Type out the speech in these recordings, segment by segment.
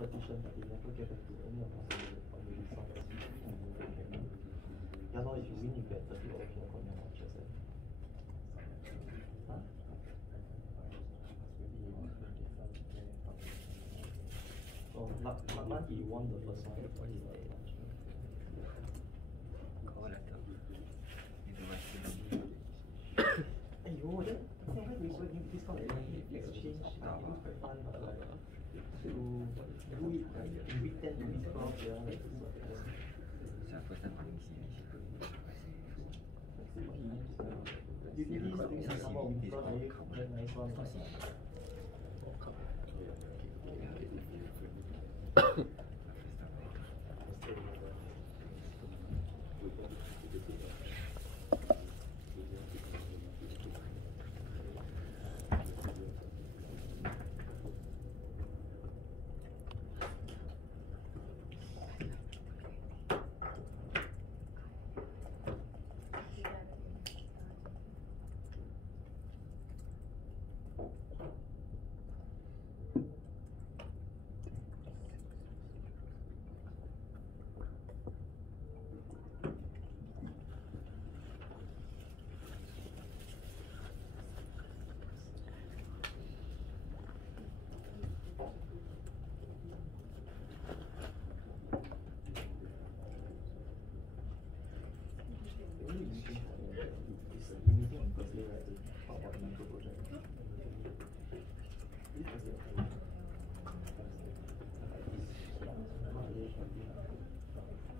competition, but they never get into any of us on the resources. Yeah, no, if you win, you get $30 Korean vouchers. Huh? So, last month he won the first one. Aiyo, then how do you this kind of exchange? It looks quite fun, but like to do it like week 10 to week 12, yeah, like this sort of thing. These things come out with very nice ones.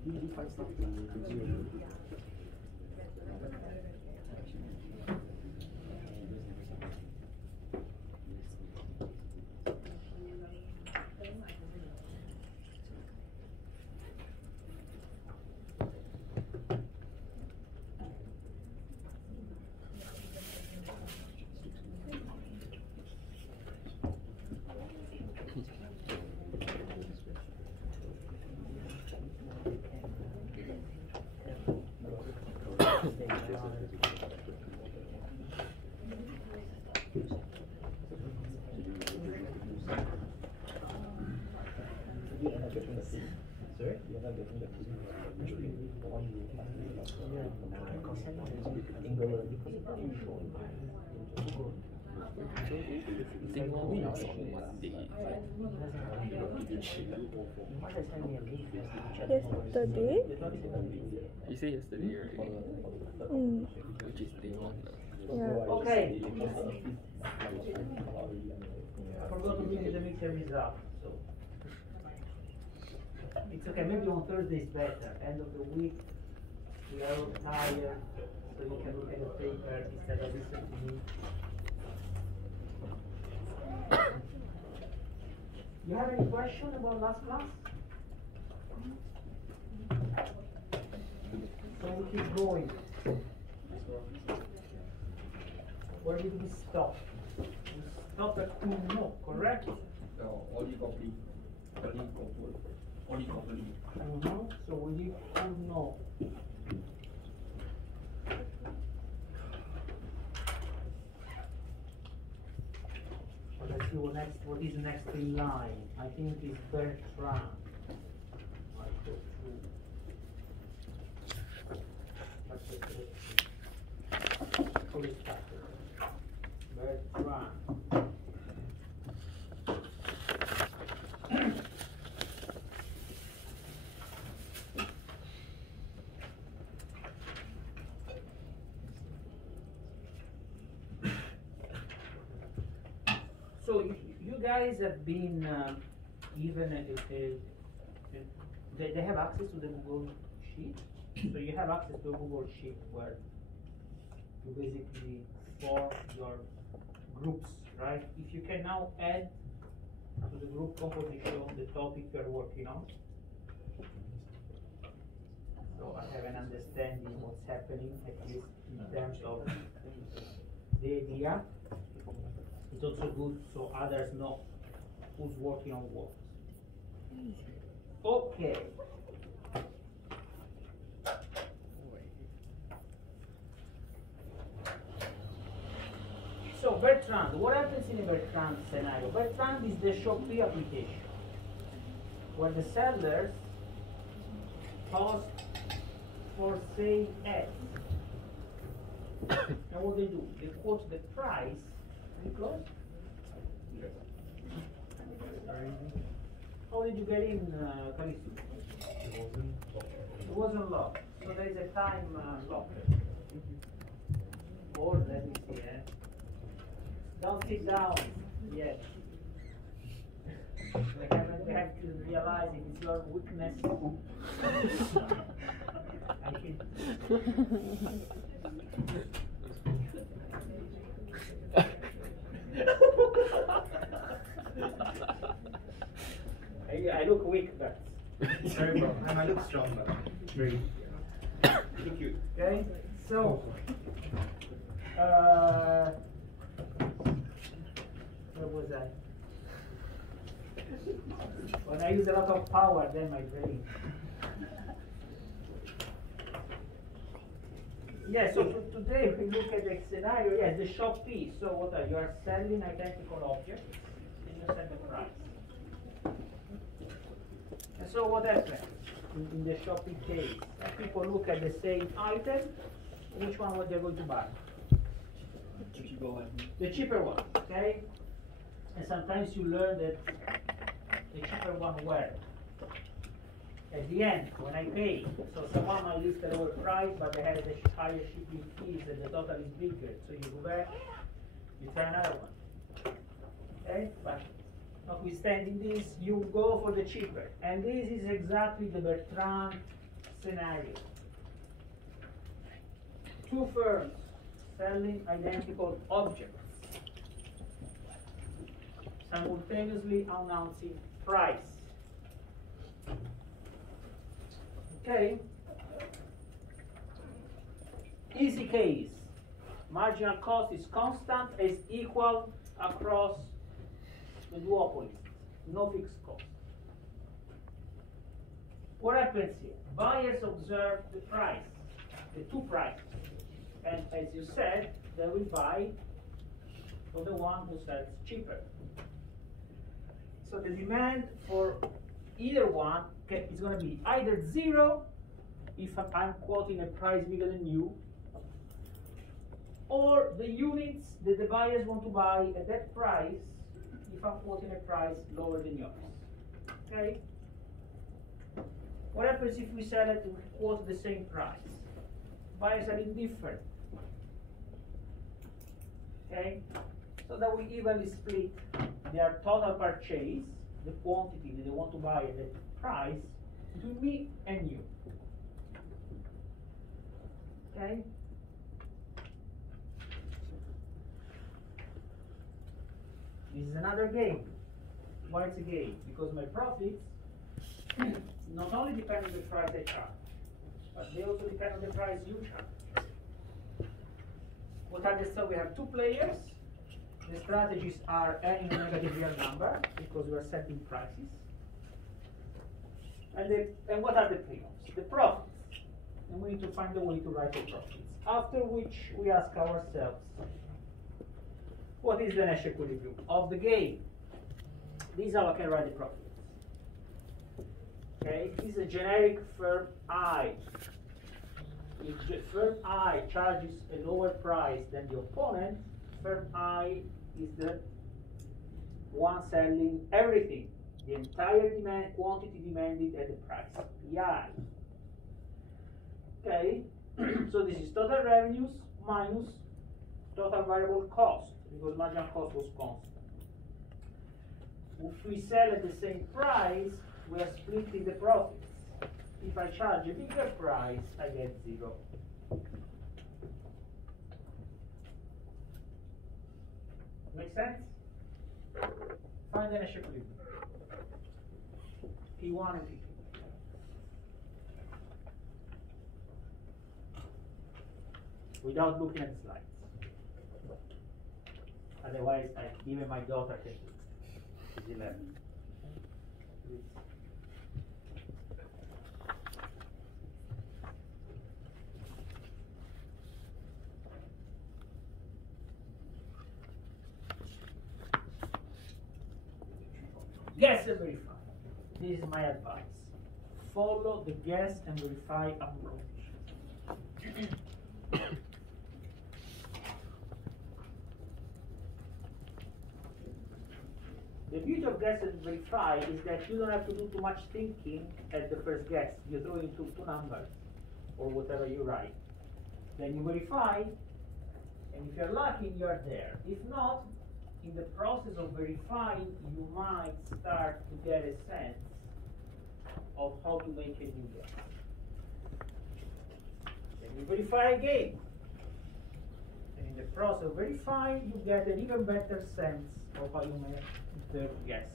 He finds stuff to do. Sorry? You're not getting the food. The one you Yesterday? You say yesterday, right? Which is day 1. Yeah. Okay. I forgot to give you the mixer result. So it's okay, maybe on Thursday is better. End of the week, we are all tired, so you can look at the paper instead of listening to me. You have any question about last class? So we keep going. Where did we stop? We stopped at no, correct? oligopoly. So we need no. Let's see what is next in line. I think it's Bertrand. Bertrand. So you guys have been given they have access to the Google Sheet. So you have access to a Google Sheet where you basically form your groups, right? If you can now add to the group composition the topic you're working on. So I have an understanding what's happening, at least in terms of the idea. It's also good so others know who's working on what. Okay. So Bertrand, what happens in a Bertrand scenario? Bertrand is the Shopee application. where the sellers post for sale X. And what they do? They quote the price. Are you close? Yes. How did you get in, Callisto? It wasn't locked. So there is a time lock. Or let me see. Don't sit down yet. We have to realize if it's your weakness. I think. I look weak, but Sorry, bro. I look strong, but very cute. okay. So, where was I? When I use a lot of power, then my brain. Yeah, so today we look at the scenario, yes, the shop piece. So what are you are selling identical objects and you set the price. And so what happens in the shopping case? People look at the same item, which one what they're going to buy? The cheaper one, okay? And sometimes you learn that the cheaper one where? At the end, when I pay, so someone might list a lower price, but they have the higher shipping fees and the total is bigger. So you go back, you try another one. Okay? But notwithstanding this, you go for the cheaper. And this is exactly the Bertrand scenario. Two firms selling identical objects, simultaneously announcing price. Okay. Easy case. Marginal cost is constant, is equal across the duopolies. No fixed cost. What happens here? Buyers observe the price, the two prices. And as you said, they will buy for the one who sells cheaper. So the demand for either one is going to be either zero if I'm quoting a price bigger than you, or the units that the buyers want to buy at that price if I'm quoting a price lower than yours. Okay? What happens if we sell it and quote the same price? Buyers are indifferent. Okay? So that we evenly split their total purchase, the quantity that they want to buy at the price, between me and you. Okay? This is another game. Why it's a game? Because my profits not only depend on the price I charge, but they also depend on the price you charge. What are the, so we have two players. The strategies are adding a negative real number because we are setting prices. And what are the payoffs? The profits. And we need to find a way to write the profits. After which we ask ourselves, what is the Nash equilibrium of the game? This is how I can write the profits. Okay, this is a generic firm I. If firm I charges a lower price than the opponent, firm I is the one selling everything, the entire demand quantity demanded at the price, PI. Okay, so this is total revenues minus total variable cost, because marginal cost was constant. If we sell at the same price, we are splitting the profits. If I charge a bigger price, I get 0. Make sense? Find the Nash equilibrium. P1 and P2. Without looking at the slides. Otherwise, even my daughter can do it. She's 11. Guess and verify. this is my advice. Follow the guess and verify approach. The beauty of guess and verify is that you don't have to do too much thinking at the first guess. You throw into two numbers or whatever you write. Then you verify, and if you're lucky, you're there. If not, in the process of verifying, you might start to get a sense of how to make a new guess. Then you verify again. And in the process of verifying, you get an even better sense of how you make the guess.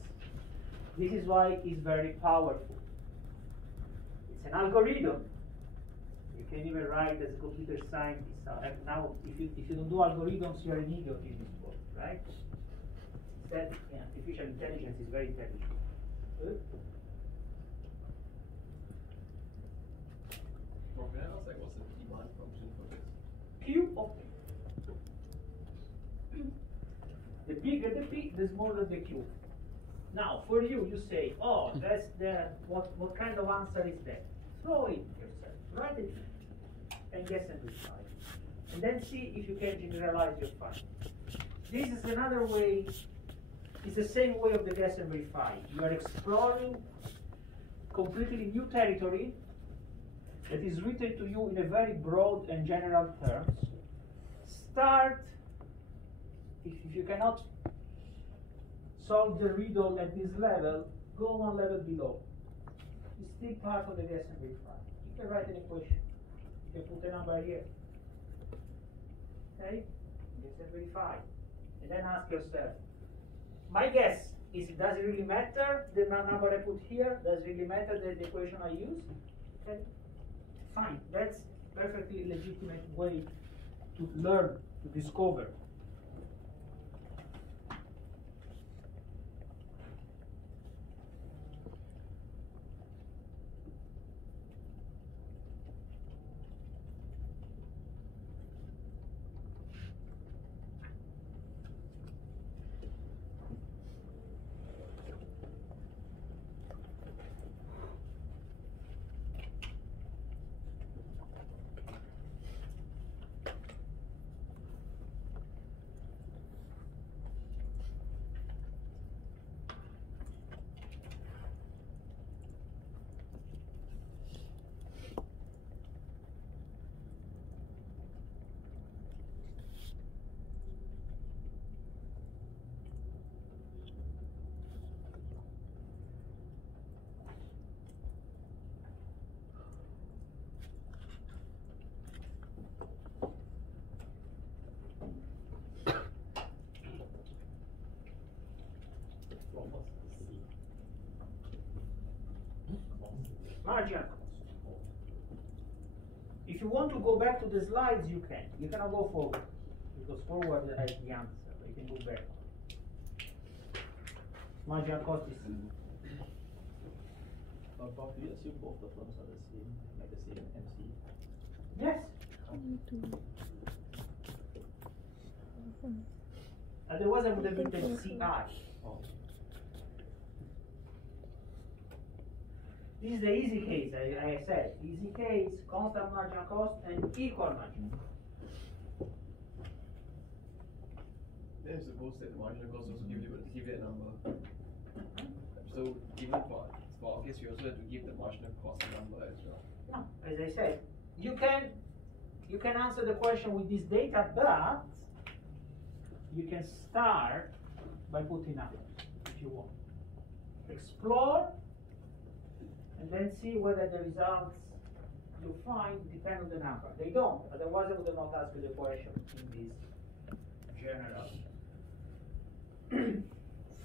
This is why it's very powerful. It's an algorithm. You can even write as a computer scientist. Now, if you don't do algorithms, you're an idiot in this world, right? That artificial intelligence is very intelligent. Good. Well, can I ask, like, what's the demand function for this? Q of P. The bigger the P, the smaller the Q. Now, for you, you say, oh, that's the, what kind of answer is that? Throw it yourself, write it, and guess and verify. And then see if you can generalize your findings. This is another way, it's the same way of the guess and verify. You are exploring completely new territory that is written to you in a very broad and general terms. Start, if you cannot solve the riddle at this level, go one level below. It's still part of the guess and verify. You can write an equation. You can put a number here. Okay? Guess and verify. And then ask yourself, my guess is, does it really matter the number I put here? Does it really matter the equation I use? Okay? Fine. That's perfectly legitimate way to learn, to discover. Marginal cost. If you want to go back to the slides, you can. You cannot go forward, because forward has the answer. You can go back. Marginal cost is Bob, do you assume both the firms are the same, like the same MC? yes. Otherwise, I would have written CI. Oh. This is the easy case, I said. Easy case, constant marginal cost and equal marginal cost. Then suppose that the marginal cost also give it a number. So even for our case, we also have to give the marginal cost a number as well. No, as I said, you can answer the question with this data, but you can start by putting numbers if you want. Explore and then see whether the results you find depend on the number. They don't, otherwise I would have not asked you the question in this general.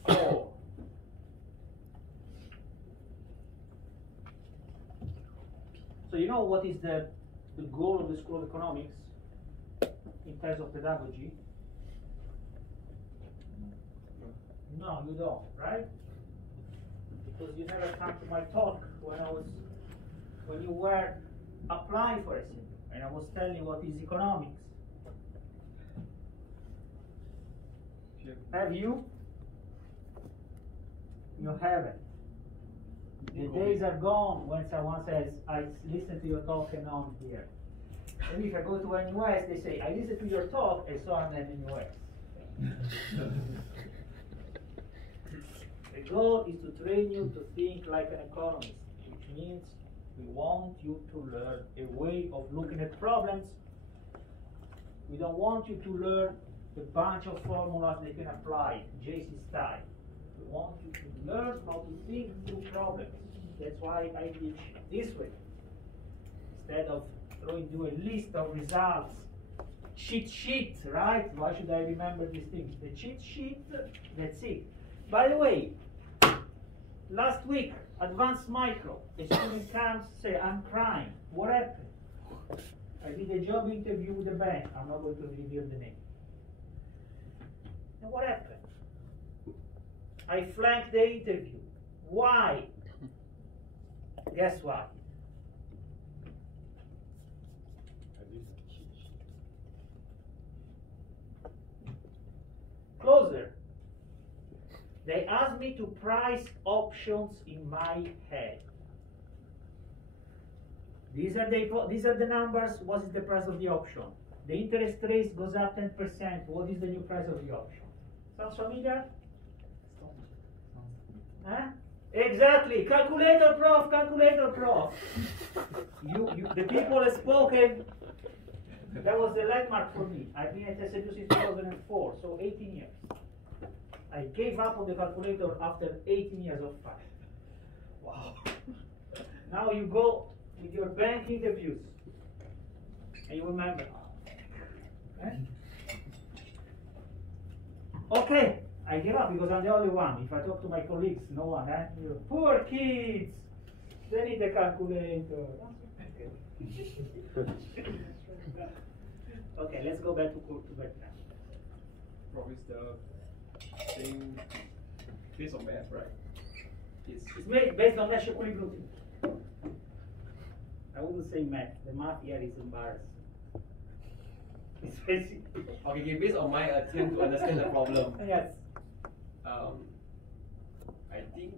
4. So you know what is the goal of the School of Economics in terms of pedagogy? No, you don't, right? Because you never come to my talk when you were applying for a seminar, and I was telling you what is economics. Sure. Have you? You haven't. The days are gone when someone says, I listened to your talk and now I'm here. And if I go to NUS, they say, I listened to your talk and so I'm at NUS. The goal is to train you to think like an economist, which means we want you to learn a way of looking at problems. We don't want you to learn a bunch of formulas that you can apply, JC style. We want you to learn how to think through problems. That's why I teach this way. Instead of throwing you a list of results, cheat sheet, right? Why should I remember these things? The cheat sheet, that's it. By the way, last week, advanced micro, a student comes, say, I'm crying. What happened? I did a job interview with the bank. I'm not going to reveal the name. And what happened? I flanked the interview. Why? Guess what? Closer. They asked me to price options in my head. These are the numbers. What is the price of the option? The interest rate goes up 10%. What is the new price of the option? Sounds familiar? Huh? Exactly. Calculator prof, calculator prof. The people have spoken. That was the landmark for me. I've been at SMU since 2004, so 18 years. I gave up on the calculator after 18 years of fun. Wow. Now you go with your bank interviews, and you remember. Okay, I give up because I'm the only one. If I talk to my colleagues, no one. Poor kids, they need a calculator. Okay, let's go back to Bertrand. Probably the same based on math, right? It's made based on Nash equilibrium. I wouldn't say math. The math here is embarrassing. It's basic. Okay, based on my attempt to understand the problem. Yes. I think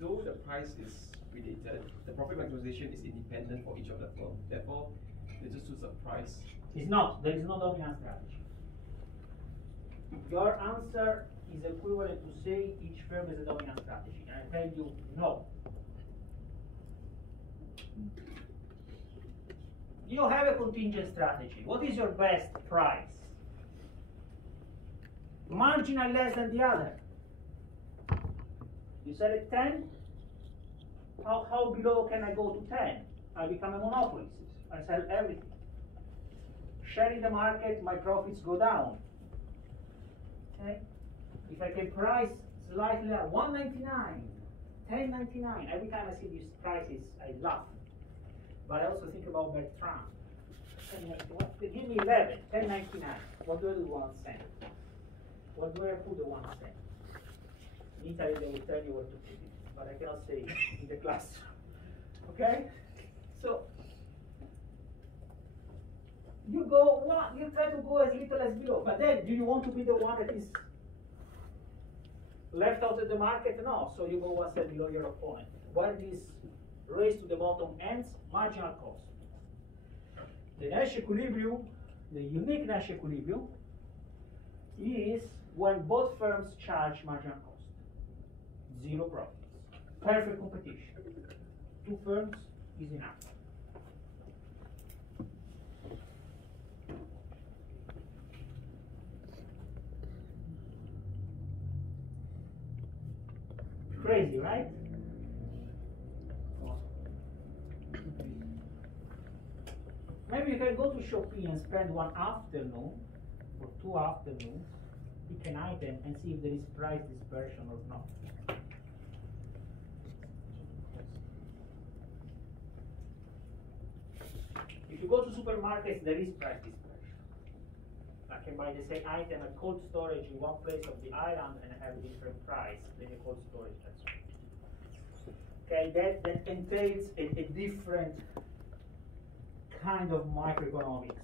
though the price is related, the profit maximization is independent for each of the firm. Therefore, they just choose a price. It's not. There is no dominant strategy. Your answer is equivalent to say each firm has a dominant strategy. And I tell you, no. You have a contingent strategy. What is your best price? Marginal less than the other. You sell at 10? How below can I go to 10? I become a monopolist. I sell everything. Share in the market, my profits go down. Okay? If I can price slightly at 199, 1099, every time I see these prices, I laugh. But I also think about Bertrand. Give me 11, 1099. What do I do 1 cent? What do I put the 1 cent? In Italy, they will tell you what to put it, but I cannot say in the class. Okay? So, you try to go as little as below, but then do you want to be the one that is left out of the market? No, so you go 1 cent below your opponent. Where this race to the bottom ends, marginal cost. The Nash equilibrium, the unique Nash equilibrium, is when both firms charge marginal cost. Zero profits. Perfect competition. 2 firms is enough. Crazy, right? Maybe you can go to Shopee and spend 1 afternoon or 2 afternoons, pick an item and see if there is price dispersion or not. If you go to supermarkets, there is price dispersion. I can buy the same item at cold storage in one place of the island and have a different price than a cold storage. That's right. Okay, that entails a different kind of microeconomics,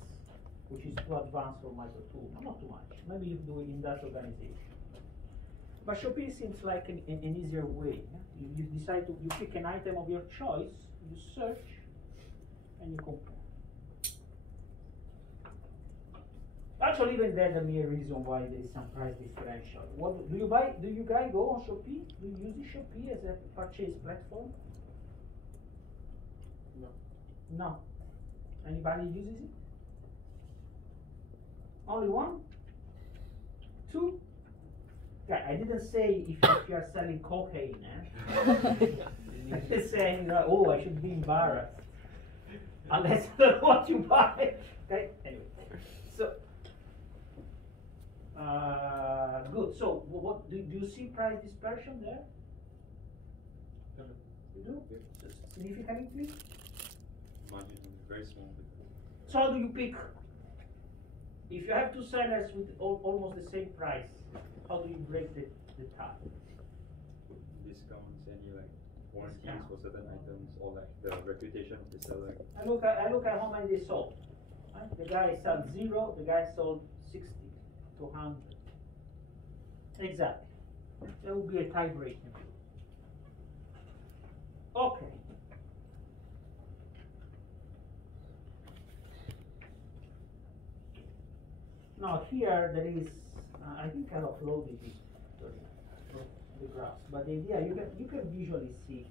which is too advanced for MICRO2. Not too much. Maybe you do it in that organization. But Shopee seems like an easier way. Yeah? You decide to, you pick an item of your choice, you search, and you compare. Actually, even there's a mere reason why there is some price differential. What do you buy? Do you guys go on Shopee? Do you use Shopee as a purchase platform? No. No. Anybody uses it? Only one? Two? Yeah, I didn't say if you are selling cocaine, I'm just saying, oh, I should be embarrassed. Unless I don't know what you buy. Okay, anyway. So, good. So, what do you see price dispersion there? You do? Significantly? Margin very small. So how do you pick? If you have two sellers with almost the same price, how do you break the tie? Discounts, any like warranties for certain items, or like the reputation of the seller. I look at how many they sold. Right? The guy sold 0, the guy sold 60 to 100. Exactly. That would be a tie breaking. Okay. Now here there is, I think I uploaded it, the graphs, but the idea you can visually see.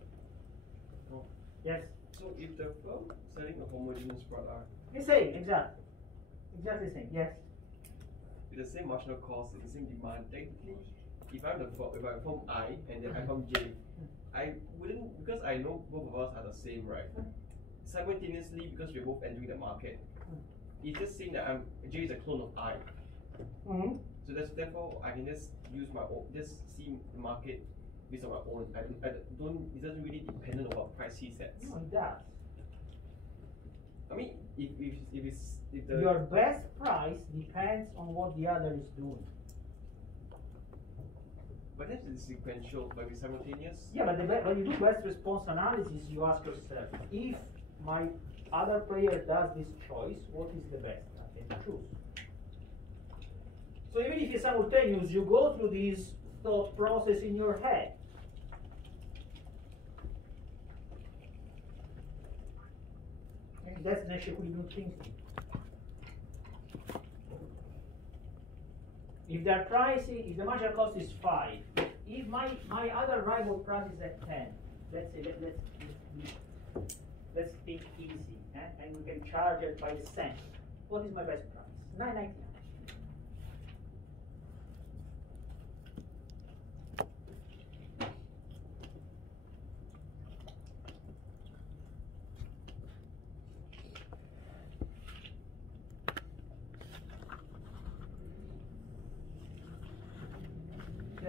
Oh. Yes. So if the firm selling a homogeneous product The same, exactly the same. Yes. with the same marginal cost and the same demand, technically, if I'm from I and then I'm from J, I wouldn't, because I know both of us are the same, right? Simultaneously, because we're both entering the market, it's just saying that J is a clone of I. Mm-hmm. So therefore I can just use my own, just see the market based on my own. I don't, it doesn't really depend on what price he sets. No, it does. I mean, if the Your best price depends on what the other is doing. but that's the sequential, but with simultaneous. Yeah, but when you do best response analysis, you ask yourself, if my other player does this choice, what is the best? I can choose. So even if it's simultaneous, you go through this thought process in your head. And that's Nash-equilibrium thinking. If their pricing, if the marginal cost is 5, if my other rival price is at 10, let's say let's think easy, and we can charge it by the cent. What is my best price? $9.99.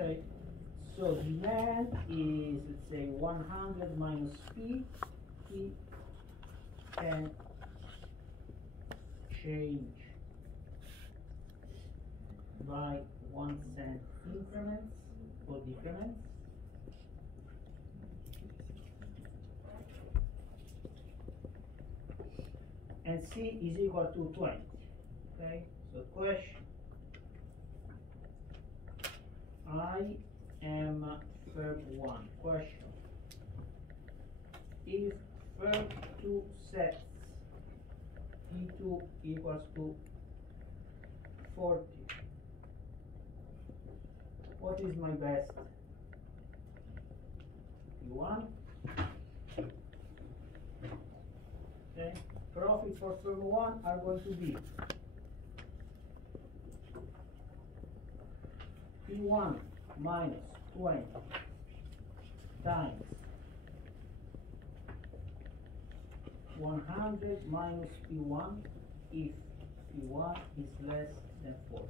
Okay, so demand is, let's say, 100 minus P. P can change by 1 cent increments or decrements. And C is equal to 20. Okay, so question. I am firm 1. Question. If firm 2 sets P2 equals to 40, what is my best? P1. Okay. Profit for firm 1 are going to be P1 minus 20 times 100 minus P1 if P1 is less than 40.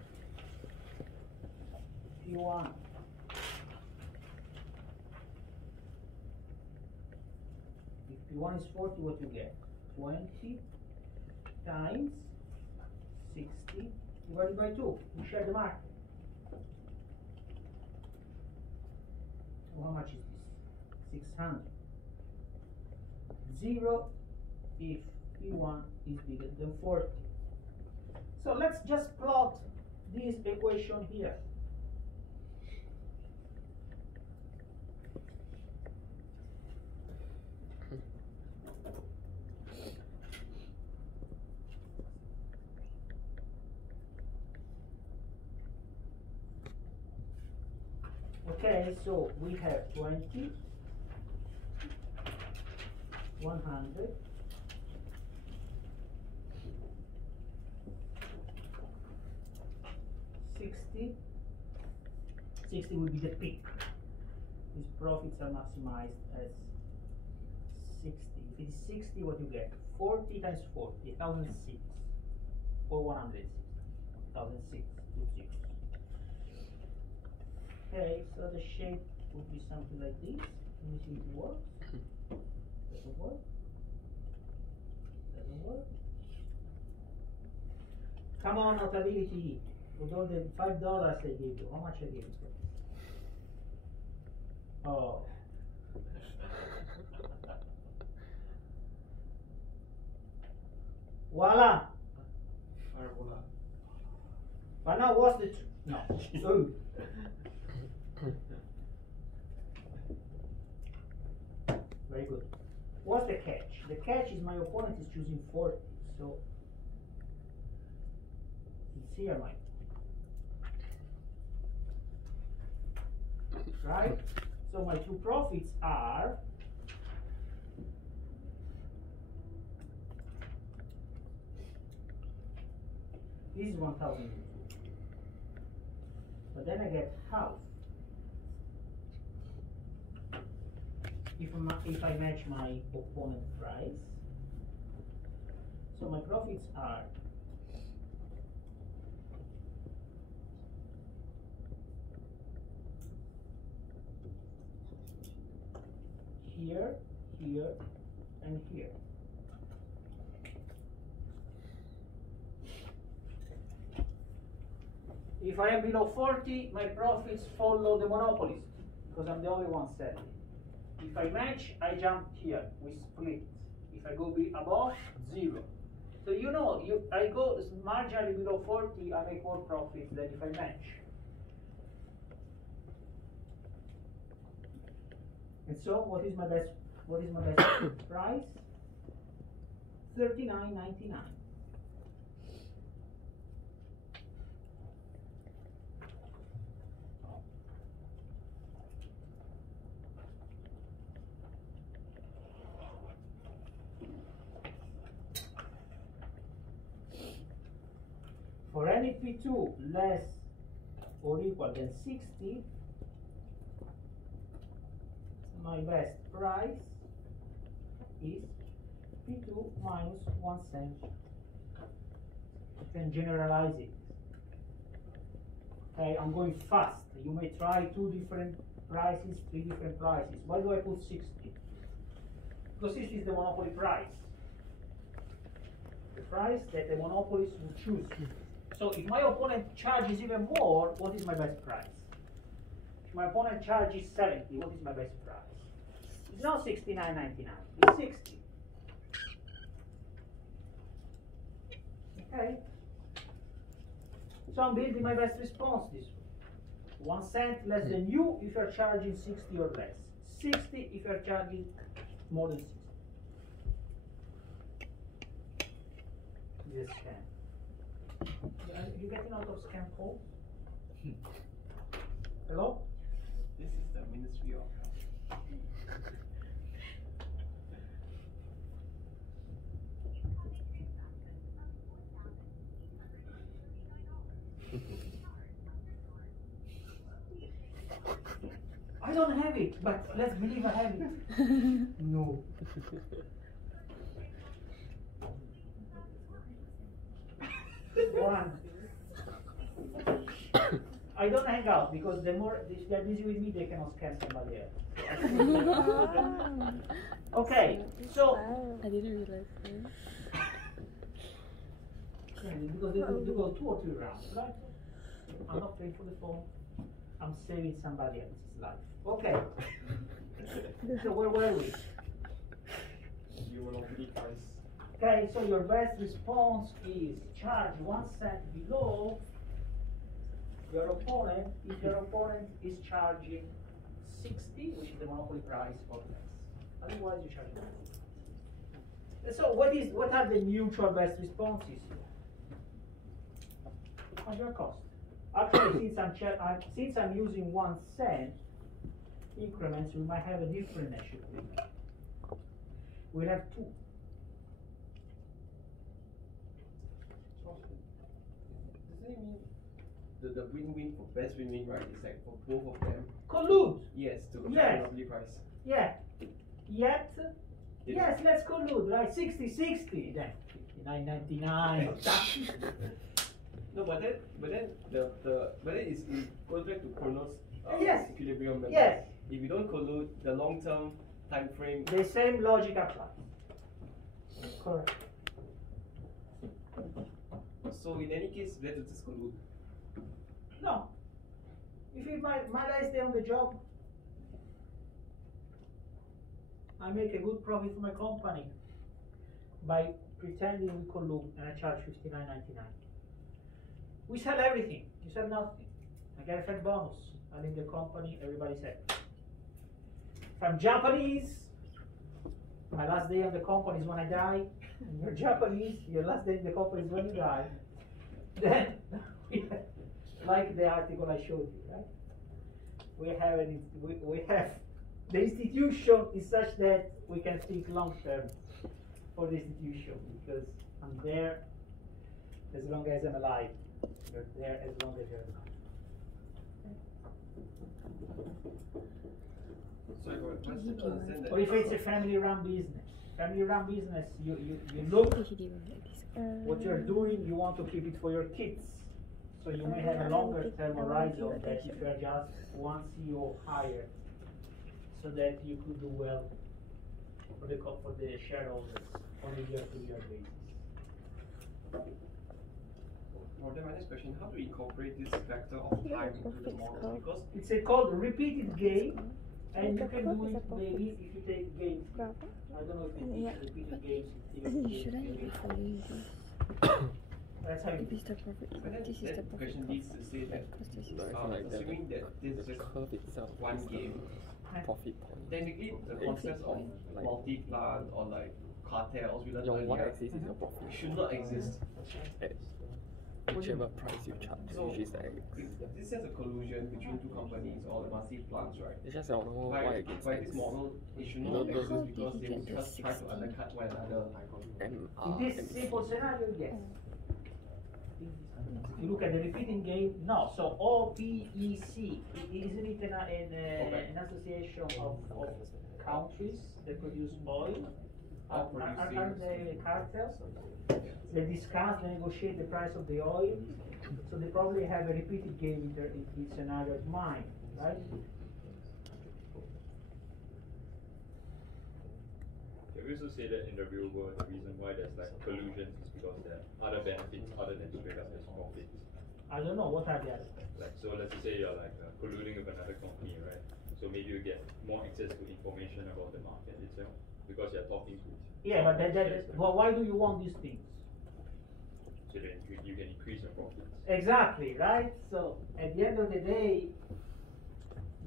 P1 if P1 is 40, what you get? 20 times 60 divided by 2. You share the market. So how much is this? 600. 0 if P1 is bigger than 40. So let's just plot this equation here. Okay, so we have 20, 100, 60. 60 will be the peak. These profits are maximized as 60. If it is 60, what you get? 40 times 40, 1006, or 106, 1006, 20. Okay, so the shape would be something like this. Let me see if it works. Doesn't work. Doesn't work. Come on, Notability. With all the $5 I gave you, how much I gave you? Oh. Voila. Voila. But now what's the no? Ooh. Very good. What's the catch? The catch is my opponent is choosing 40, so it's here, Mike. Right? So my two profits are this is 1,002. But then I get half if I match my opponent price. So my profits are here, here, and here. If I am below 40, my profits follow the monopolist because I'm the only one selling. If I match, I jump here, we split. If I go above, 0. So you know, I go marginally below 40, I make more profit than if I match. And so what is my best price? $39.99. For any P2 less or equal than 60, my best price is P2 minus 1 cent. You can generalize it. Okay, I'm going fast. You may try 2 different prices, 3 different prices. Why do I put 60? Because 60 is the monopoly price. The price that the monopolist will choose. So if my opponent charges even more, what is my best price? If my opponent charges 70, what is my best price? It's not $69.99, it's 60. Okay? So I'm building my best response this way. 1 cent less than you if you're charging 60 or less. 60 if you're charging more than 60. This is a scam. Are you getting out of scam calls? Hello? This is the Ministry of Health. I don't have it, but let's believe I have it. No. One. I don't hang out because the more if they're busy with me, they cannot scam somebody else. Okay, so I didn't realize that. because they go 2 or 3 rounds, right? I'm not paying for the phone. I'm saving somebody else's life. Okay. So where were we? You monopoly price. Okay, so your best response is charge 1 cent below your opponent if your opponent is charging 60, which is the monopoly price, or less. Otherwise, you charge 90. So what are the mutual best responses? Marginal cost. Actually, since I'm using 1 cent, increments, we might have a different Nash equilibrium. We'll have two. Does it mean the win-win for best win-win, right? Is like for both of them. Collude. Yes, to Yes. capture monopoly price. Yeah. Yet, yes, let's collude, right? 60-60, then 59-99. No, but then it's it goes back to Kronos Yes. equilibrium. Remember? Yes. If you don't collude, the long-term time frame. The same logic applies. Correct. So in any case, let's just collude. No. If my guy stay on the job, I make a good profit for my company by pretending we collude and I charge $59.99. We sell everything, you sell nothing. I get a fat bonus. I leave the company, everybody's happy. If I'm Japanese, my last day of the company is when I die. And you're Japanese, your last day in the company is when you die. Then, like the article I showed you, right? We have the institution is such that we can think long term for the institution because I'm there as long as I'm alive. You're there as long as you're alive. So I got a question to understand that. Or if it's a family-run business, you look what you're doing. You want to keep it for your kids, so you may have a longer-term horizon that if you're just one CEO higher, so that you could do well for the shareholders on a year-to-year basis. Well, then my next question: how do we incorporate this factor of time into the model? Because It's a called repeated game, and you can do it maybe if you take games. I don't know if you teach repeated games. You shouldn't be following this. That's how you This is the profit. but then This is the that profit. question leads to say that Because this is But I feel like assuming that this is the just curve itself one is game, profit point. technically the concept of Like- multi-plant or like cartels we learned Your earlier y-axis is your profit. should not exist. At whichever price you charge, So which is the x. if this is a collusion between two companies or the multi-plants, right? It's just your normal y By against this x. model, it should No, not no, exist no. because they would just try to undercut one another. In MR, this simple scenario, yes. If you look at the repeating game, no. So OPEC, isn't it an association of countries that produce oil? All Are they cartels? They discuss, they negotiate the price of the oil. So they probably have a repeated game in each scenario in mind, right? Can we also say that in the real world, the reason why there's like collusions is because there are other benefits other than straight up as profits. I don't know, what are the other? Like, so let's just say you're like colluding with another company, right? So maybe you get more access to information about the market itself because you're talking to. Yeah, but well, why do you want these things? So then you can increase your profits. Exactly, right? So at the end of the day,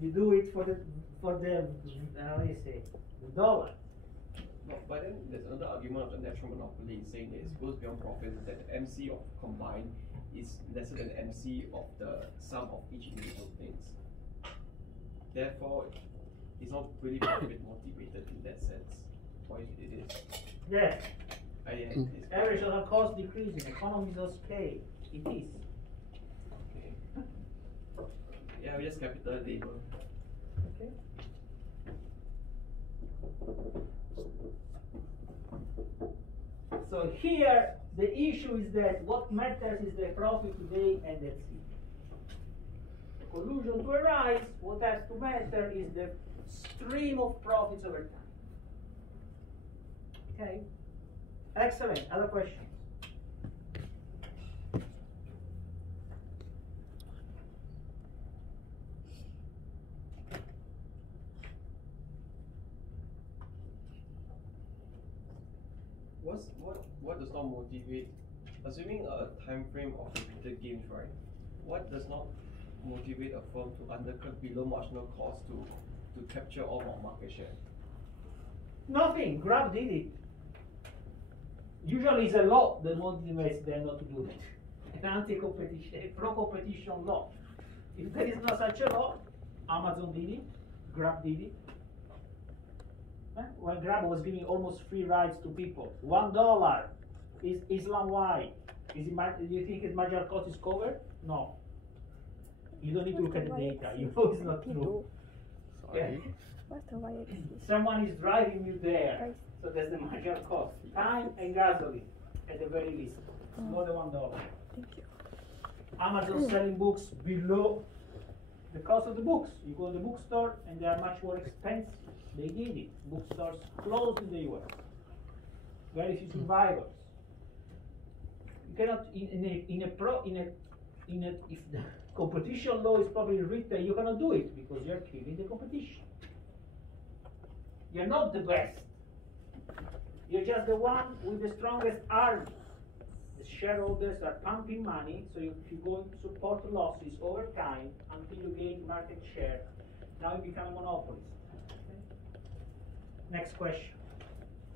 you do it for the how do you say, the dollar. But then there's another argument of the natural monopoly saying that it goes beyond profit, that the MC of combined is lesser than the MC of the sum of each individual things. Therefore, it's not really profit motivated in that sense. Or it is. Yeah, It's average total cost decreasing, economies of scale. It is. okay. Yeah, we just capital labor. Okay. So here, the issue is that what matters is the profit today, and that's it. The collusion to arise, what has to matter is the stream of profits over time. Okay? Excellent. Other questions? What does not motivate, assuming a time frame of repeated games, right? What does not motivate a firm to undercut below marginal cost to capture all of market share? Nothing. Grab did it. Usually it's a law that motivates them not to do it. An anti-competition, a pro-competition law. If there is no such a law, Amazon did it, Grab did it? When Grab was giving almost free rides to people, $1 is Islam wide. Is it? Do you think his marginal cost is covered? No. You don't need to look at the data. You know it's not true. Yeah. Sorry. What's the y-axis? Someone is driving you there, Price. so that's the marginal cost. Time and gasoline, at the very least. More than $1. Thank you. Amazon selling books below the cost of the books. You go to the bookstore and they are much more expensive. They did it. Bookstores closed in the US. Very few survivors. You cannot if the competition law is properly written, you cannot do it because you're killing the competition. You're not the best. You're just the one with the strongest army. The shareholders are pumping money, so if you go and support losses over time until you gain market share, now you become a monopolist. Okay? Next question.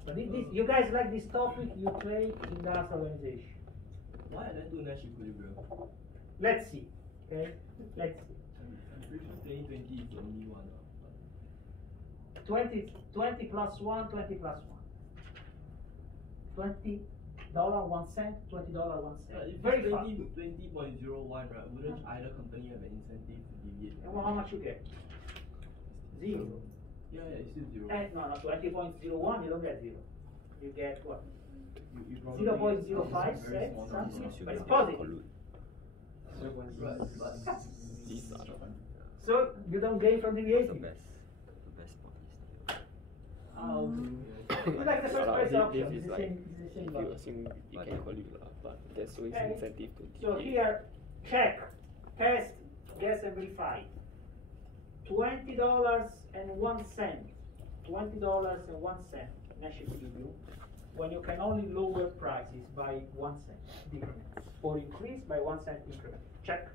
But you guys like this topic, you trade in that organization. Why are there two Nash equilibrium? Let's see. Okay? Let's see. I'm pretty sure 2020 is the only one. 20 plus 1, 20 plus 1. $20, 1 cent, $20, 1 cent. If Very it's fast. 20.01, right, wouldn't either company have an incentive to deviate? And how much you get? Zero. Yeah, it's still zero. No, 20.01, you don't get zero. You get what? You probably 0.05 get very cents, small something, number. but it's positive. Right, but These are the So you don't gain from deviating. best. oh, It's like the first price This option. is It's the like, same, it's the if same you logic. assume you can collude lah, but there's always Okay. incentive to So deviate. here, check, test, guess and verify. $20.01. $20.01 Nash equilibrium, when you can only lower prices by 1 cent difference, or increase by 1 cent increment. Check.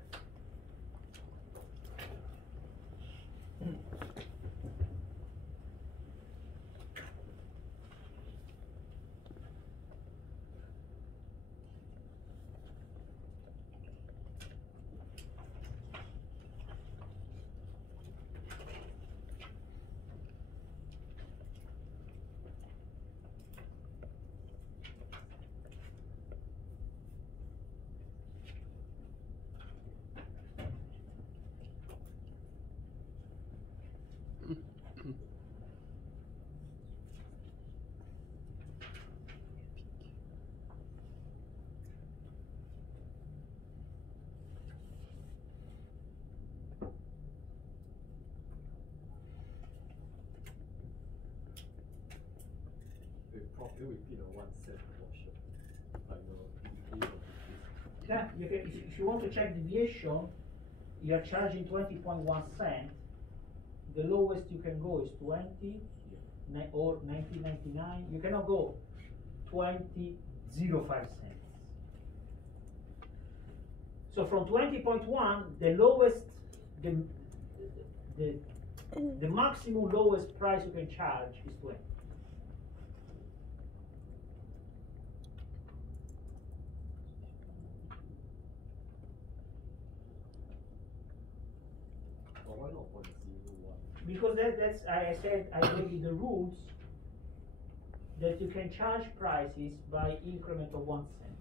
Profit repeat a 1 cent proportion. Like the Yeah, you can, if you want to check deviation, you are charging 20.1 cent. The lowest you can go is 20 or 19.99. You cannot go 20.05 cents. So from 20.1, the lowest, the maximum lowest price you can charge is 20. why not 0.01? Because that's, I said, I gave you the rules that you can charge prices by increment of 1 cent.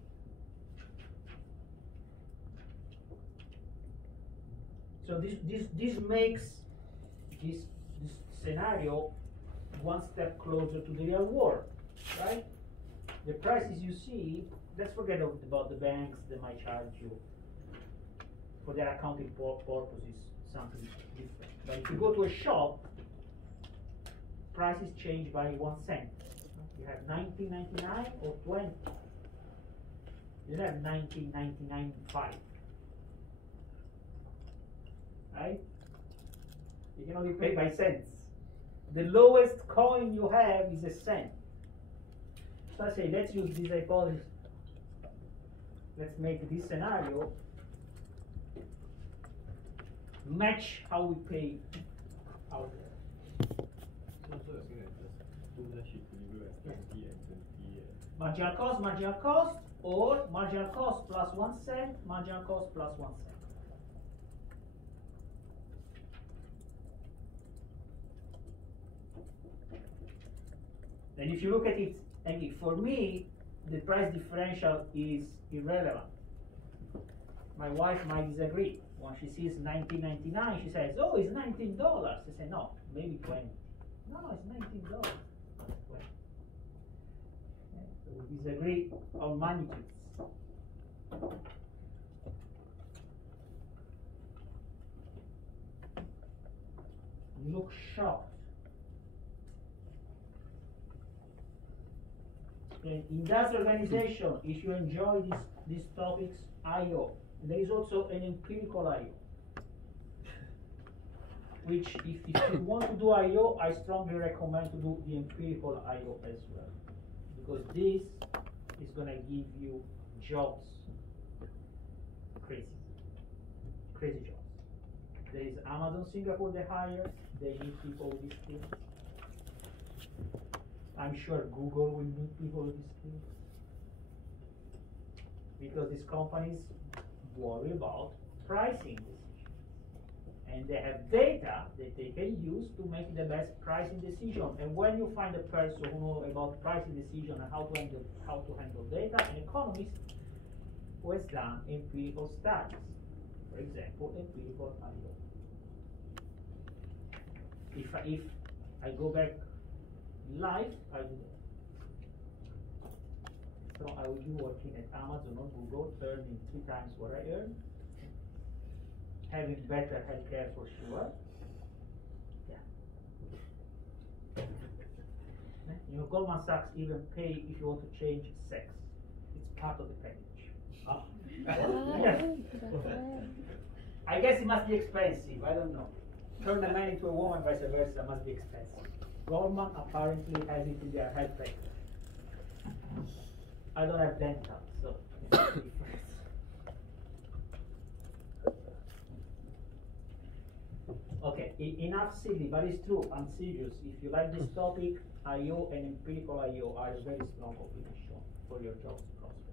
So this makes this scenario one step closer to the real world, right? The prices you see, let's forget about the banks that might charge you for their accounting purposes, something different. But if you go to a shop, prices change by 1 cent. You have 19.99 or 20. You don't have 19.99.5. Right? You can only pay by cents. The lowest coin you have is a cent. So I say, let's use this hypothesis. Let's make this scenario match how we pay out there. So you're saying that there's two Nash equilibrium at 20 and 20 Marginal cost, or marginal cost plus 1 cent, marginal cost plus 1 cent. And if you look at it, and for me, the price differential is irrelevant. My wife might disagree. When she sees 19.99, she says, "Oh, it's $19." I say, "No, maybe 20." No, it's $19. Not 20. Yeah, so we disagree on magnitudes. You look shocked. In that organization, if you enjoy these topics, I/O. There is also an empirical I/O, which if you want to do I/O, I strongly recommend to do the empirical I/O as well, because this is going to give you jobs, crazy jobs. There is Amazon Singapore they hire, they need people with these skills. I'm sure Google will need people with these skills, because these companies worry about pricing decisions, and they have data that they can use to make the best pricing decision. And when you find a person who knows about pricing decision and how to handle data, an economist who has done empirical studies, for example, empirical I/O. If I go back in life, I do that. So I will be working at Amazon or Google, earning 3 times what I earn, having better healthcare for sure. Yeah. You know, Goldman Sachs even pay if you want to change sex. It's part of the package. Yeah. I guess it must be expensive. I don't know. Turn a man into a woman, vice versa, must be expensive. Goldman apparently has it in their health package. I don't have dental, so it's a difference. Okay, enough silly, but it's true. I'm serious. If you like this topic, I/O and empirical I/O are a very strong combination for your jobs prospect.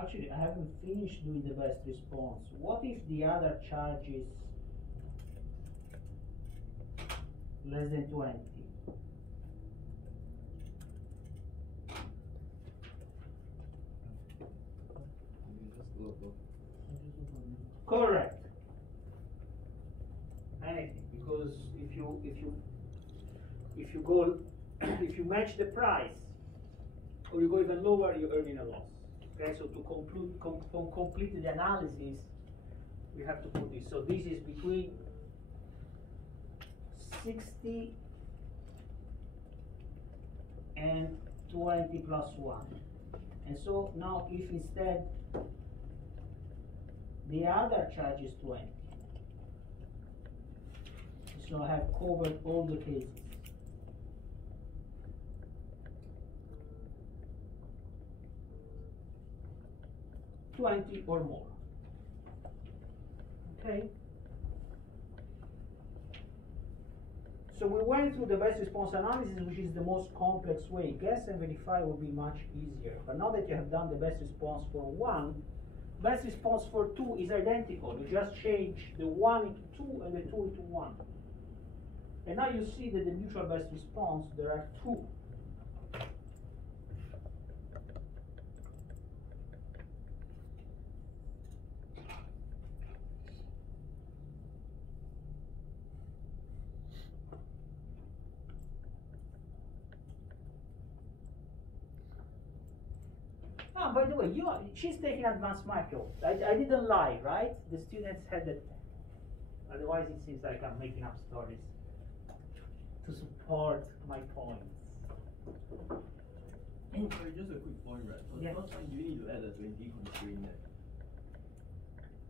Actually, I haven't finished doing the best response. What if the other charge is less than 20? Correct. Anything, because if you go if you match the price, or you go even lower, you're earning a loss. Okay, so to complete the analysis, we have to put this. So this is between 60 and 20 plus 1. And so now if instead the other charge is 20, so I have covered all the cases. $20 or more. Okay. So we went through the best response analysis, which is the most complex way. Guess and verify would be much easier. But now that you have done the best response for 1, best response for 2 is identical. You just change the 1 into 2 and the 2 into 1. And now you see that the mutual best response, there are 2. Ah, by the way, she's taking advanced micro. I didn't lie, right? The students had that. Otherwise, it seems like I'm making up stories to support my points. Sorry, just a quick point, right? For the Yeah. first one, you need to add a 20 constraint there.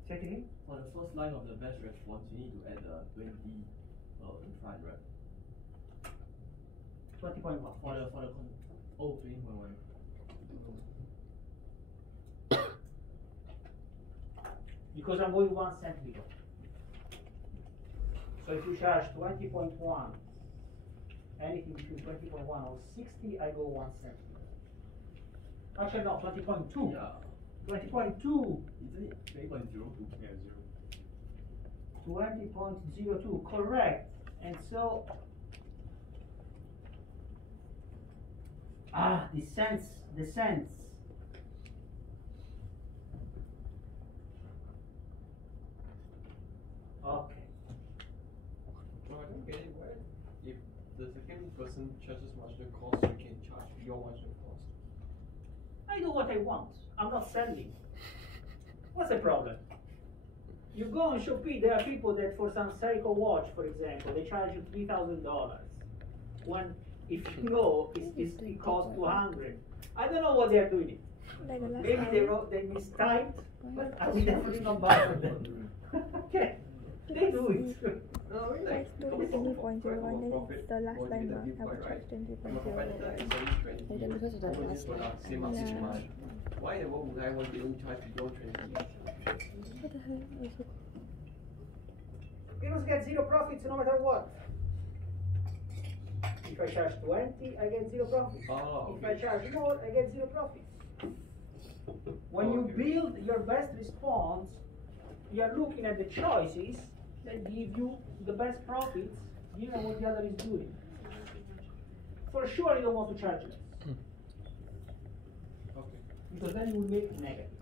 Say it again? For the first line of the best response, you need to add 20 in front, right? 20.1. For the 20.1. Because I'm going 1 cent below. So if you charge 20.1, anything between 20.1 or 60, I go 1 cent below. Actually, no, 20.2. Yeah. 20.2. Isn't it 20.02? Yeah, 20.02, correct. And so, the cents. Okay. Well, I don't get it. Why, if the second person charges marginal cost, you can charge your marginal cost. I do what I want. I'm not selling. What's the problem? You go on Shopee, there are people that for some Seiko watch, for example, they charge you $3,000. When, if you know, it costs 200. I don't know what they are doing. Like the last Maybe they time. wrote, they mistyped, but I will definitely not buy from them. Okay, they do it. No, I mean Like like, 20.01, then profit, it's the last or line even now. I viewpoint, would charge right? 20.01. My competitor is only 20. And then because of the over last this one, line. same market Yeah. demand. Why in the world would I want to only charge below 20? What the hell? Also, You must get zero profits no matter what. If I charge 20, I get zero profits. Oh, If I okay. charge more, I get zero profits. When you build your best response, you are looking at the choices that give you the best profits given what the other is doing. For sure you don't want to charge less, Okay. because then you will make it negative.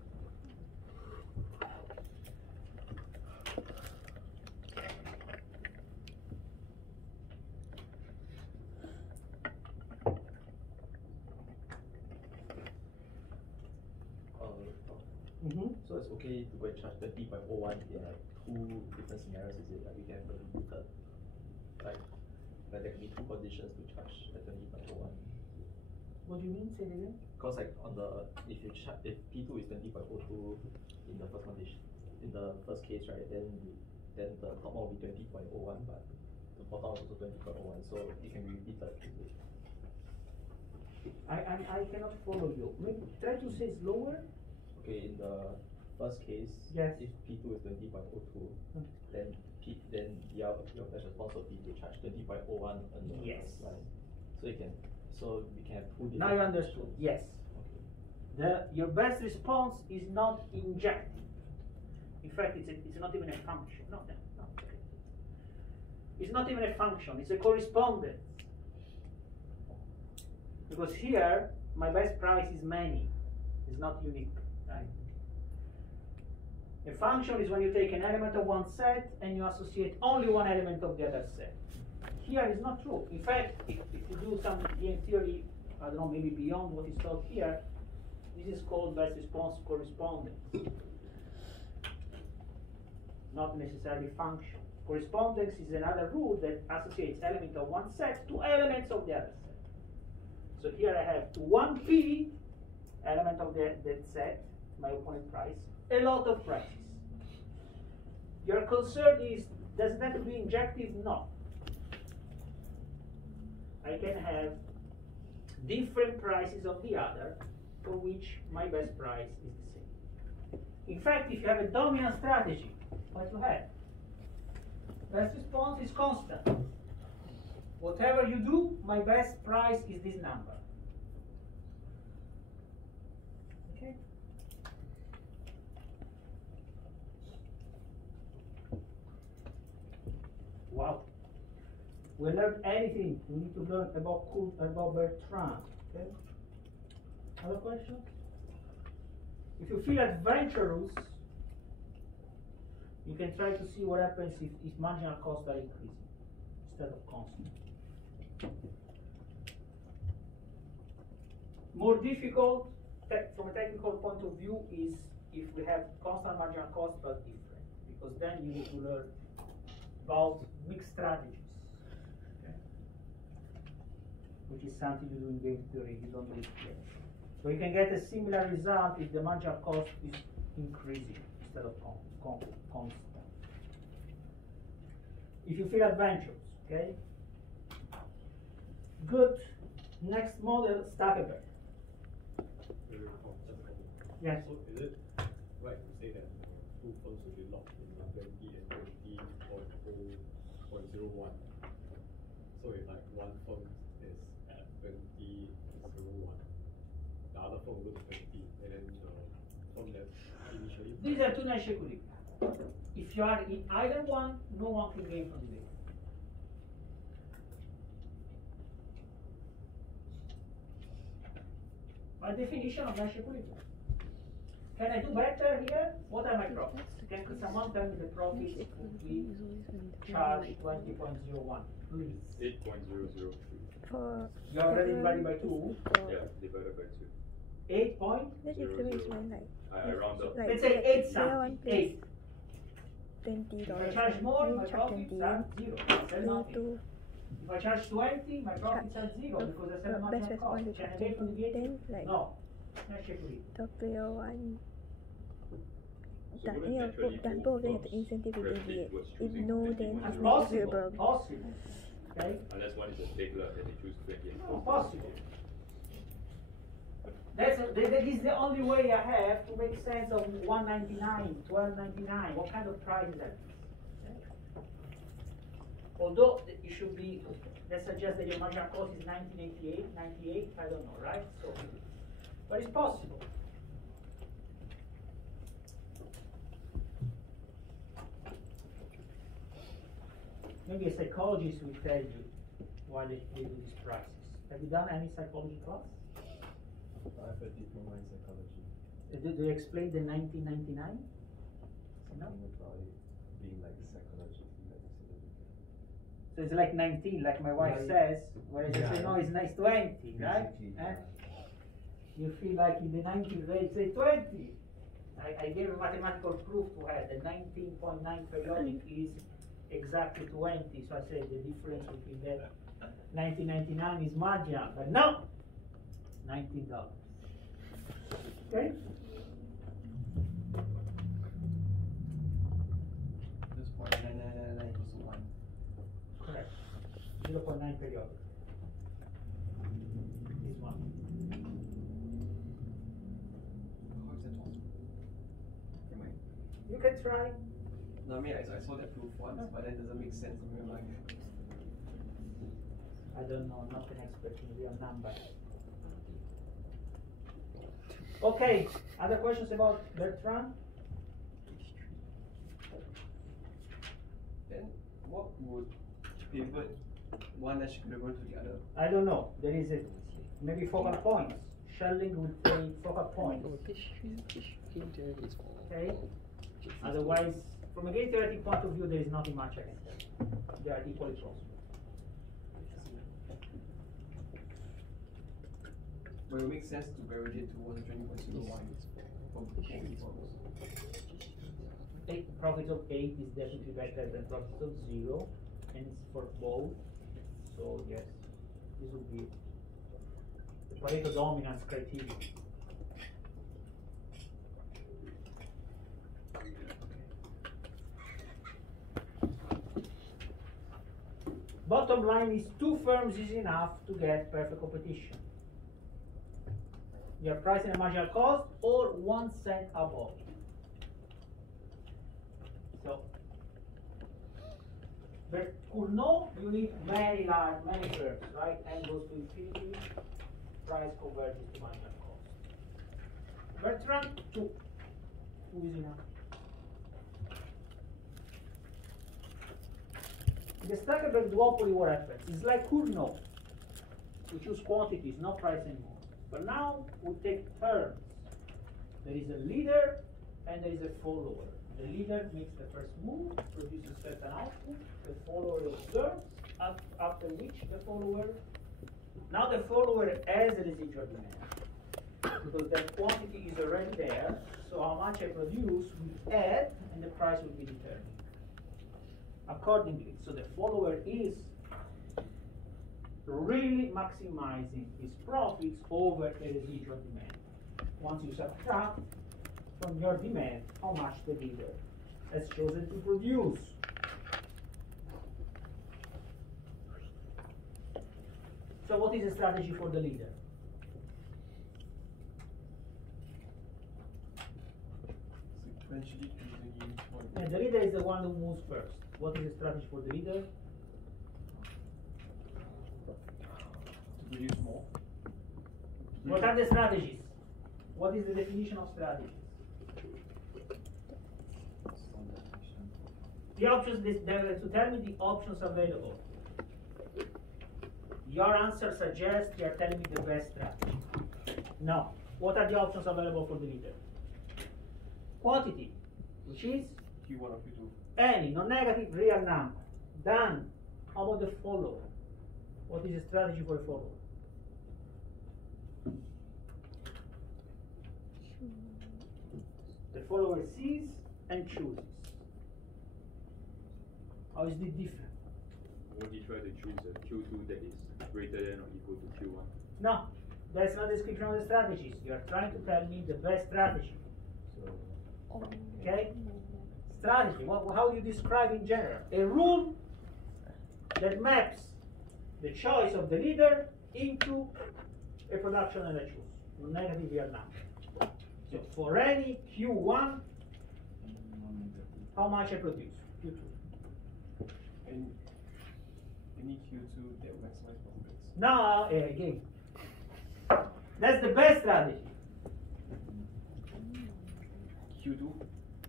So it's okay to go and charge 20.01 in like two different scenarios, is it? Like we can have like there can be two conditions to charge at 20.01. What do you mean? Say it again. Because like on the if P2 is 20.02 in the first condition, in the first case, right, then the top one will be 20.01, but the bottom is also 20.01, so it can be repeated. I cannot follow you. Maybe try to say slower. Okay, in the first case, Yes. if P2 is 20.02, then your best response will be to charge 20.01 on the Yes. first line. So we can have two different. Now you understood. Yes. Okay. Your best response is not injective. In fact, it's not even a function. No. Okay. It's not even a function. It's a correspondence. Because here, my best price is many. It's not unique, right? A function is when you take an element of one set and you associate only one element of the other set. Here is not true. In fact, if you do some game theory, I don't know, maybe beyond what is taught here, this is called best response correspondence. Not necessarily function. Correspondence is another rule that associates element of one set to elements of the other set. So here I have 1p, element of that set, my opponent price, a lot of prices. Your concern is, does it have to be injective? No. I can have different prices of the other for which my best price is the same. In fact, if you have a dominant strategy, what you have? Best response is constant. Whatever you do, my best price is this number. Okay? Wow. We learned anything. We need to learn about Bertrand. Okay? Other questions? If you feel adventurous, you can try to see what happens if marginal costs are increasing instead of constant. More difficult from a technical point of view is if we have constant marginal cost but different, because then you need to learn about mixed strategies, okay? Which is something you do in game theory, you don't do it here. So you can get a similar result if the marginal cost is increasing. instead of constant. If you feel adventurous, okay? Good. Next model, stackable. Yes. So is it right to say that two firms will be locked in 20 and 20.01? So if like one firm is at 20.01, the other firm will go to 20, and then the firm that initially. These are two Nash equilibrium. If you are in either one, no one can gain from the data. By definition of Nash equilibrium. Can I do better here? What are my profits? Can someone tell me the profits if we charge 20.01? Please. 8.003. For You already divided by 2. Yeah, divided by 2. 8 point? That equilibrium is when like I round up. like Let's say 8 the something. one 8. $20. If I charge more, then my you charge profits 20 are 0. I sell then nothing. to If I charge 20, my profits are 0 because I sell best nothing response cost. to Can I charge get from the 20 then VAT? like No. Nash equilibrium. the player one So that wouldn't yeah, naturally then both both of them have the firms incentive to gravitate deviate. towards If choosing no, 20 then over it's 0? not Possible. equilibrium. Possible. Okay? Unless one is a stickler and they choose 20 and No, 40. possible. That is the only way I have to make sense of 199, 1299. What kind of price is that? Although it should be, let's suggest that your marginal cost is 1988, 98, I don't know, right? So, but it's possible. Maybe a psychologist will tell you why they do these prices. Have you done any psychology class? I have a diploma in psychology. Do you explain the 1999? No? Something about it being like psychologically like So it's like 19, like my wife Right. says, whereas you Yeah. say, no, it's nice 20, right? Basically, Eh? yeah. You feel like in the 19th they say 20. I gave a mathematical proof to her. The 19.9 periodic is exactly 20. So I said the difference between that 1999 is marginal, but no, $19. Okay? This point 999 equals to 1. Correct. 0.9 periodic is 1. How is that possible? Am I? You can try. No, I mean, I saw that proof once, but that doesn't make sense in real life. I don't know, I'm not an expert in real numbers. Okay, other questions about Bertrand? Then what would pivot one Nash equilibrium to the other? I don't know. There is a maybe focal points. Schelling would say focal points. Oh, this here is all. Okay. Otherwise, from a game theoretic point of view, there is nothing much against them. They are equally possible. But it makes sense to gravitate towards 20.01 for both forms. Profits of 8 is definitely better than profits of 0, and it's for both. So yes, this would be the Pareto dominance criterion. Bottom line is 2 firms is enough to get perfect competition. Your price and marginal cost or 1 cent above. So, but Cournot, you need very large, many firms, right? N goes to infinity, price converges to marginal cost. Bertrand, 2. 2 is enough. In the Stackelberg duopoly, what happens? It's like Cournot. We choose quantities, not price anymore. But now we take terms. There is a leader and there is a follower. The leader makes the first move, produces certain output, the follower observes, after which the follower, now the follower has a residual demand. Because that quantity is already there, so how much I produce we add and the price will be determined accordingly. So the follower is really maximizing his profits over a residual demand. Once you subtract, from your demand how much the leader has chosen to produce. So what is the strategy for the leader? Sequentially choosing each one. And the leader is the one who moves first. What is the strategy for the leader? To produce more. What are the strategies? What is the definition of strategies? The options, to tell me the options available. Your answer suggests you are telling me the best strategy. No. What are the options available for the leader? Quantity, which is Q1 or Q2. any non-negative real number. Done. How about the follower? What is the strategy for a follower? The follower sees and chooses. How is it different? Would you try to choose a Q2 that is greater than or equal to Q1? No, that's not the description of the strategies. You are trying to tell me the best strategy. Okay? Strategy. How do you describe in general? A rule that maps the choice of the leader into a production and a choose. Negative real number. So for any Q1, how much I produce? Q2. And any Q2 that maximize profits. No, again. That's the best strategy. Q2.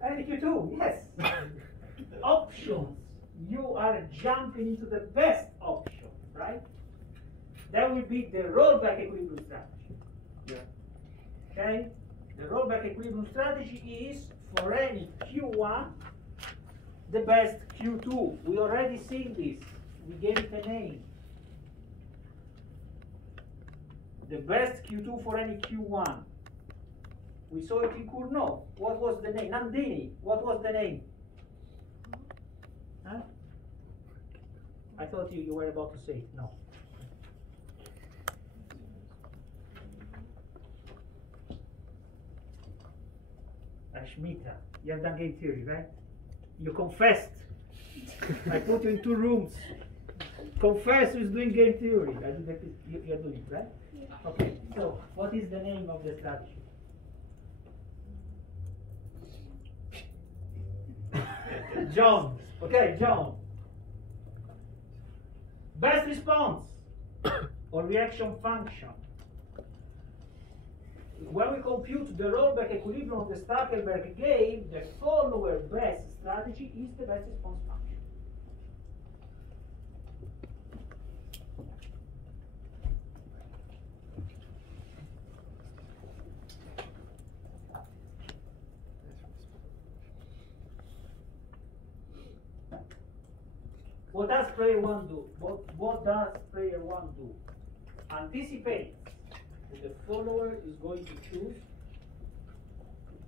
And Q2, yes. Options. You are jumping into the best option, right? That will be the rollback equilibrium strategy. Yeah. Okay? The rollback equilibrium strategy is for any Q1, the best Q2. We already seen this. We gave it a name. The best Q2 for any Q1. We saw it in Cournot. What was the name? Nandini. What was the name? Huh? I thought you were about to say it. No. Ashmita. You have done game theory, right? You confessed. I put you in 2 rooms. Confess who's doing game theory. I do that. You're doing it, right? Okay. So, what is the name of the strategy? John. Okay, John. Best response or reaction function. When we compute the rollback equilibrium of the Stackelberg game, the follower best strategy is the best response function. What does player 1 do? What does player 1 do? Anticipate that the follower is going to choose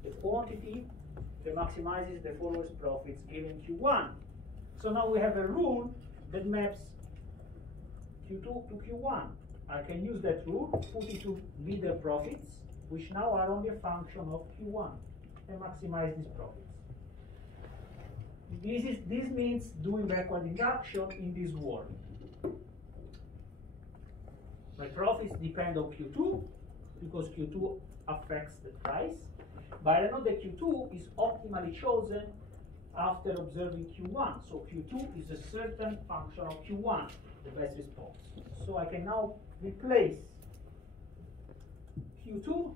the quantity that maximizes the follower's profits given Q1. So now we have a rule that maps Q2 to Q1. I can use that rule, put it to leader profits, which now are only a function of Q1, and maximize these profits. This means doing backward induction in this world. My profits depend on Q2 because Q2 affects the price, but I know that Q2 is optimally chosen after observing Q1. So Q2 is a certain function of Q1, the best response. So I can now replace Q2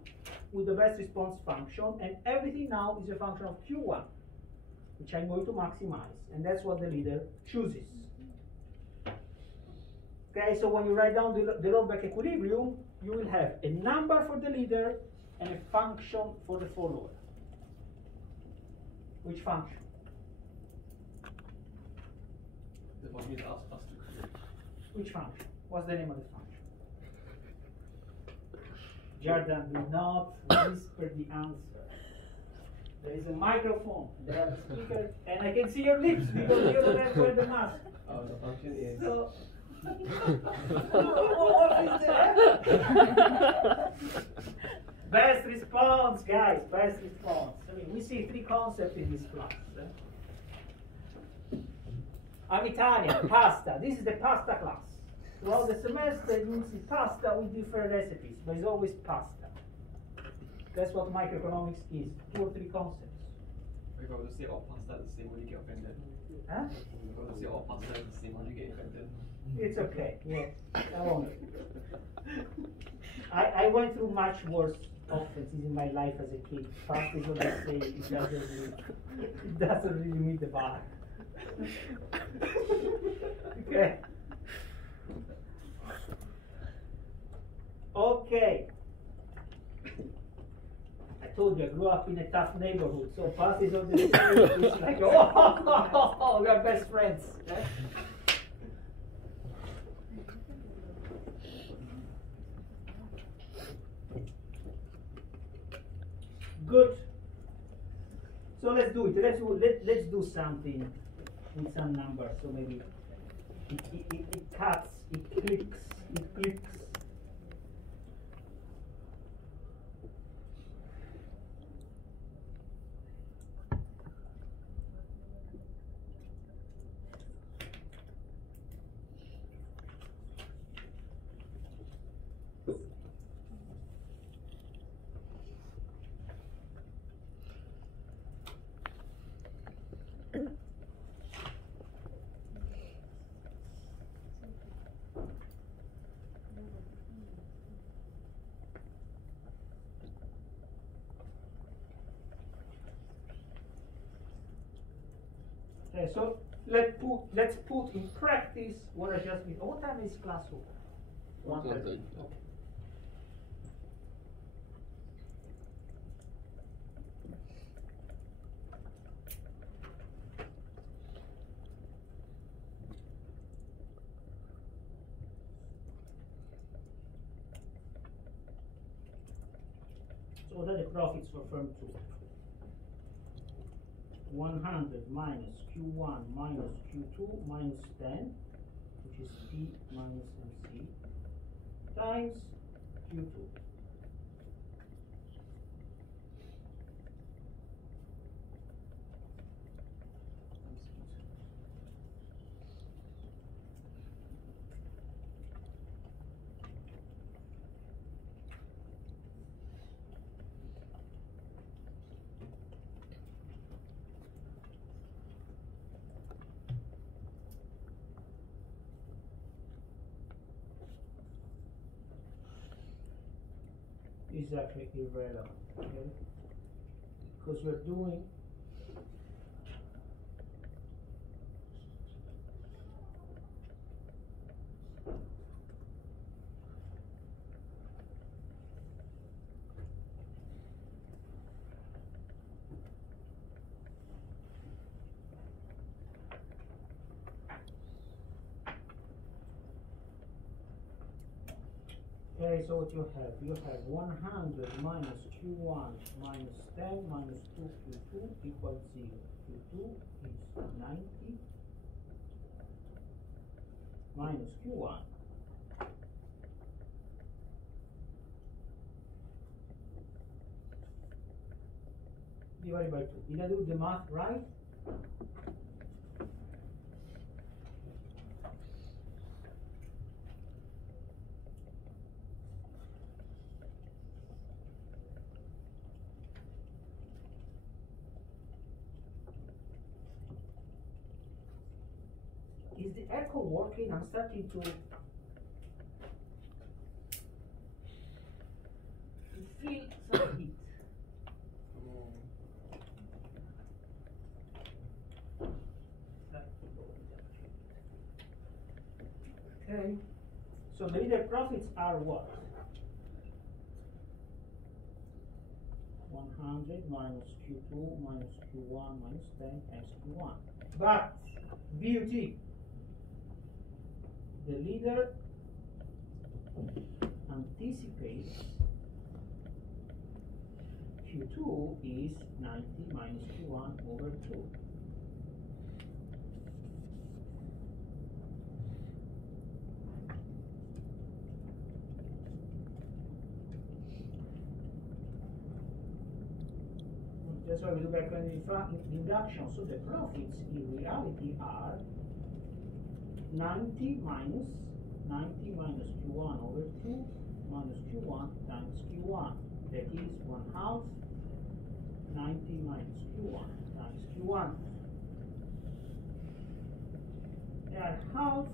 with the best response function, and everything now is a function of Q1, which I'm going to maximize, and that's what the leader chooses. Okay, so when you write down the rollback equilibrium, you will have a number for the leader and a function for the follower. Which function? The function is asked us to create. Which function? What's the name of the function? Jordan, do not whisper the answer. There is a microphone, there are the speaker, and I can see your lips because you don't have to wear the mask. The function is So, Best response, guys, best response. I mean, we see three concepts in this class. I'm Italian, pasta. This is the pasta class. Throughout the semester, you see pasta with different recipes, but it's always pasta. That's what microeconomics is, 2 or 3 concepts. If I were to say all pasta is the same, would you get offended? Huh? If I were to say all pasta is the same, would you get offended? It's okay, yeah, I won't. I went through much worse offenses in my life as a kid. Pasta is what they say, it doesn't really meet the bar. Okay. Okay. I told you I grew up in a tough neighborhood, so pasta is on the street. It's like, oh, we are best friends. Yeah? Good. So let's do it. Let's do something with some numbers. So maybe it cuts, it clicks. Okay, so let's put in practice what I just did. What time is class over? 1:30. Okay. So what are the profits for firm 2? 100 minus Q1 minus Q2 minus 10, which is P minus MC, times Q2. Is actually irrelevant, okay? Because we're doing okay, so what you have 100 minus Q1 minus 10 minus 2 Q2 equals 0. Q2 is 90 minus Q1 divided by 2. Did I do the math right? Is the aircon working? I'm starting to feel some heat. Okay, so the leader profits are what? 100 minus Q2 minus Q1 minus 10 times Q1. But BUT, the leader anticipates Q2 is 90 minus Q1 over 2. That's why we do background induction. So the profits in reality are 90 minus Q1 over 2 minus Q1 times Q1. That is 1/2 90 minus Q1 times Q1. They are half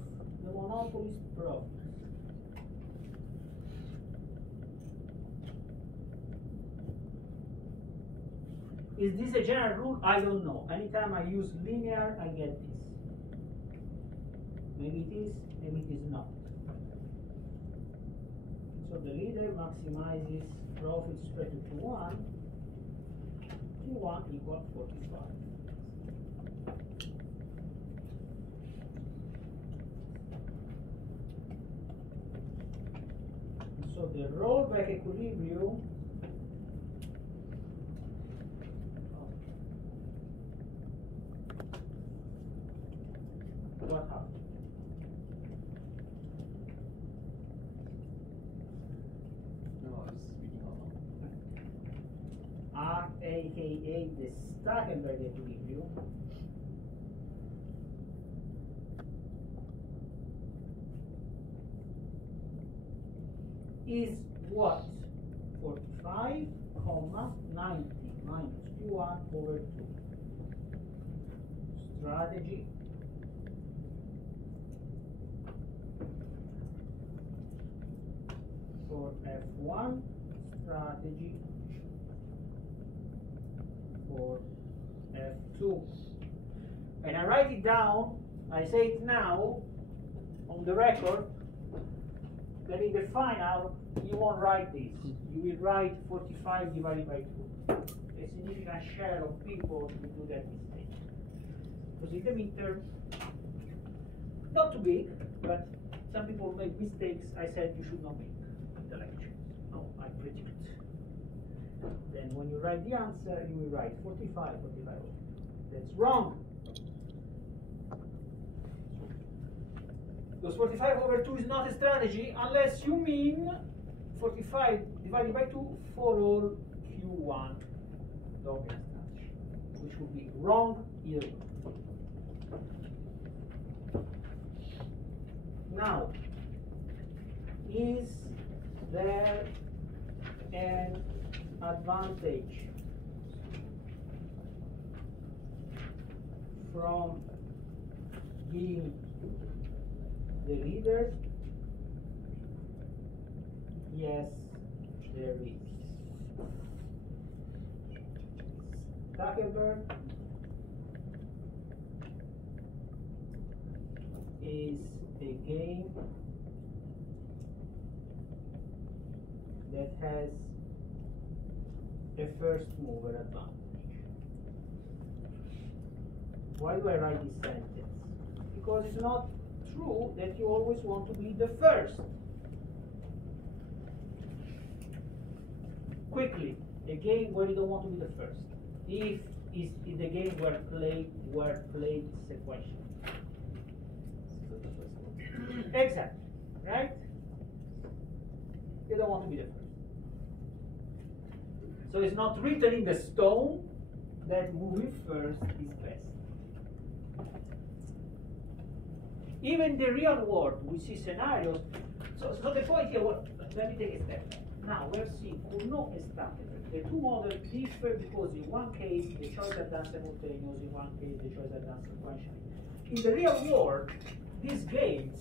the monopolist profits. Is this a general rule? I don't know. Anytime I use linear, I get this. Maybe it is, maybe it is not. So the leader maximizes profit spread to Q1 equal 45. So the rollback equilibrium what happened? No, I was reading out loud. aka the Stackenberg equilibrium is what? 45, 90 minus Q1 over 2. Strategy for F1, strategy for F2. And I write it down, I say it now on the record, that in the final you won't write this. You will write 45 divided by 2. A significant share of people will do that mistake. Because in the midterm, not too big, but some people make mistakes I said you should not make in the lecture. No, I predict. Then when you write the answer, you will write 45. That's wrong. Because 45 over 2 is not a strategy unless you mean 45 divided by 2 for all Q1 Doppler strategy, which would be wrong either way. Now, is there an advantage from being the leader? Yes, there is. Stackenberg is a game that has a first mover advantage. Why do I write this sentence? Because it's not true that you always want to be the first. Quickly, a game where you don't want to be the first. If is in the game where played sequentially. Exactly, right? You don't want to be the first. So it's not written in the stone that moving first is best. Even in the real world, we see scenarios. So the point here, let me take a step back. Now, we're seeing Cournot and Stackenberg. The two models differ because in one case, the choice are done simultaneously, in one case, the choice are done sequentially. In the real world, these games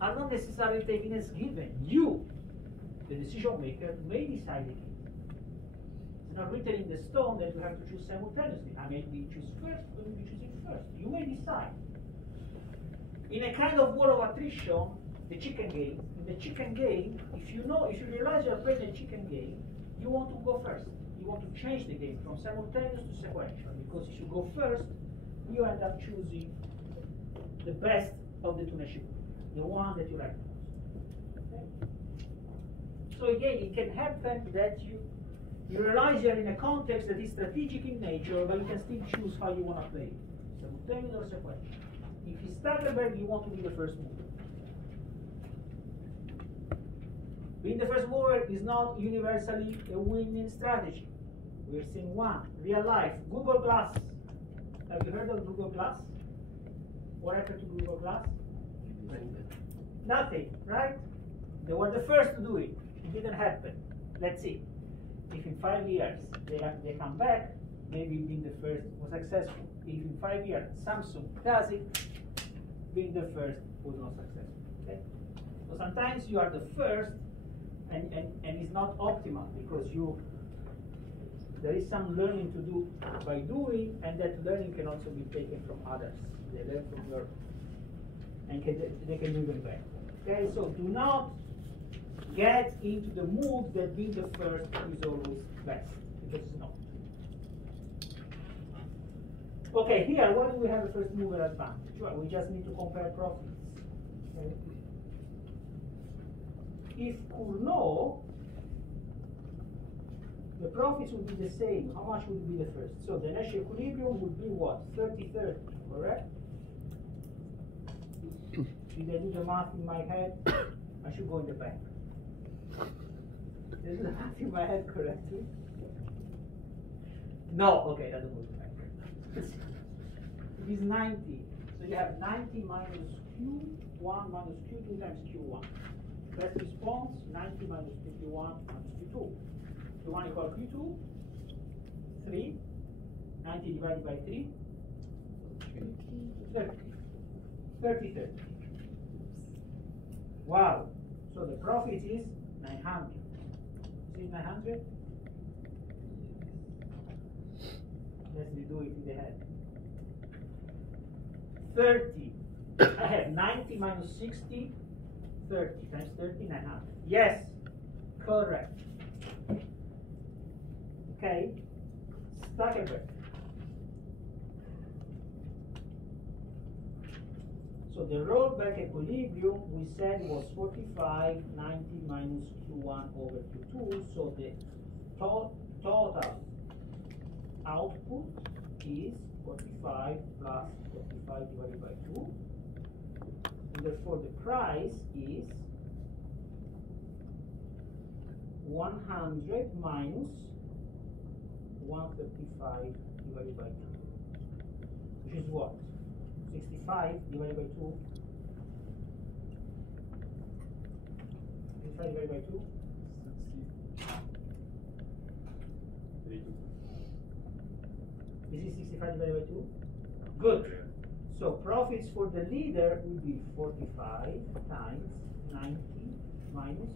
are not necessarily taken as given. You, the decision maker, may decide the game. It's not written in the stone that you have to choose simultaneously. I may be choose first, or maybe choosing first. You may decide. In a kind of war of attrition, the chicken game. In the chicken game, if you realize you are playing a chicken game, you want to go first. You want to change the game from simultaneous to sequential, because if you go first, you end up choosing the best of the two machines, the one that you like most. Okay? So again, it can happen that you realize you are in a context that is strategic in nature, but you can still choose how you want to play it, simultaneous or sequential. If it's Stackenberg, you want to be the first mover. Being the first mover is not universally a winning strategy. We're seeing one. Real life. Google Glass. Have you heard of Google Glass? What happened to Google Glass? Nothing, right? They were the first to do it. It didn't happen. Let's see. If in 5 years they come back, maybe being the first was successful. If in 5 years Samsung does it, being the first was not successful. Okay? So sometimes you are the first, and it's not optimal because there is some learning to do by doing, and that learning can also be taken from others. They learn from your, and they can do even better. Okay, so do not get into the mood that being the first is always best, because it's not. Okay, here, why do we have a first mover advantage? Well, we just need to compare profits. Okay? If Cournot, the profits would be the same, how much would be the first? So the Nash equilibrium would be what? 30-30, correct? Did I do the math in my head? I should go in the bank. Is the math in my head correctly? No, okay, doesn't go in the bank. It is 90. So you have 90 minus Q1 minus Q2 times Q1. Best response, 90 minus Q1 minus Q2. Q1 equal Q2, 3. 90 divided by 3, 30. 30. Wow. So the profit is 900. Is it 900? Let's redo it in the head. 30. I have 90 minus 60, 30 times 30, 900. Yes, correct. Okay, Stackelberg. So the rollback equilibrium we said was 45, 90 minus Q1 over Q2. So the total output is 45 plus 45 divided by 2. And therefore the price is 100 minus 135 divided by 2, which is what? 65 divided by 2. 65 divided by 2. 32. Is it 65 divided by 2? Good. So profits for the leader will be 45 times 90 minus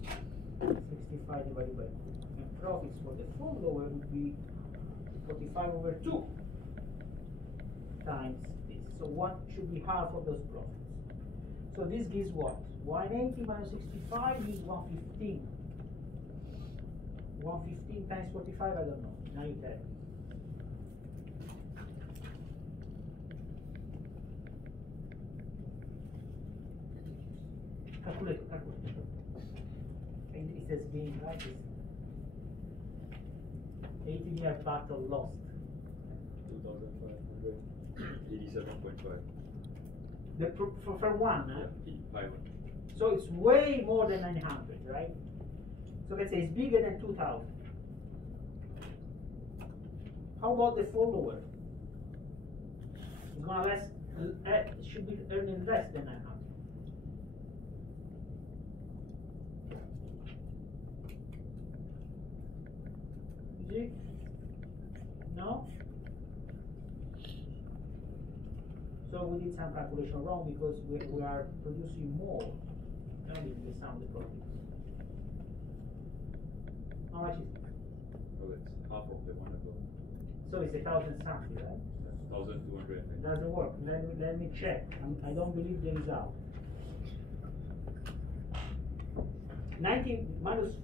65 divided by 2. And profits for the follower would be 45 over 2 times this. So what should be half of those profits? So this gives what? 180 minus 65 is 115. 115 times 45, I don't know. Now you tell me. Calculate. And it says being right. 18-year battle lost. 2,500. 87.5. For one, huh? Yeah, high one. So it's way more than 900, right? So let's say it's bigger than 2,000. How about the follower? It's gonna less. It should be earning less than 900. Is it? No? So we did some calculation wrong because we are producing more than the sum of the profits. How much is it? Oh, it's half of the one above. So it's 1,000 something, right? 1,200. It doesn't work. Let me check. I don't believe the result. 90 minus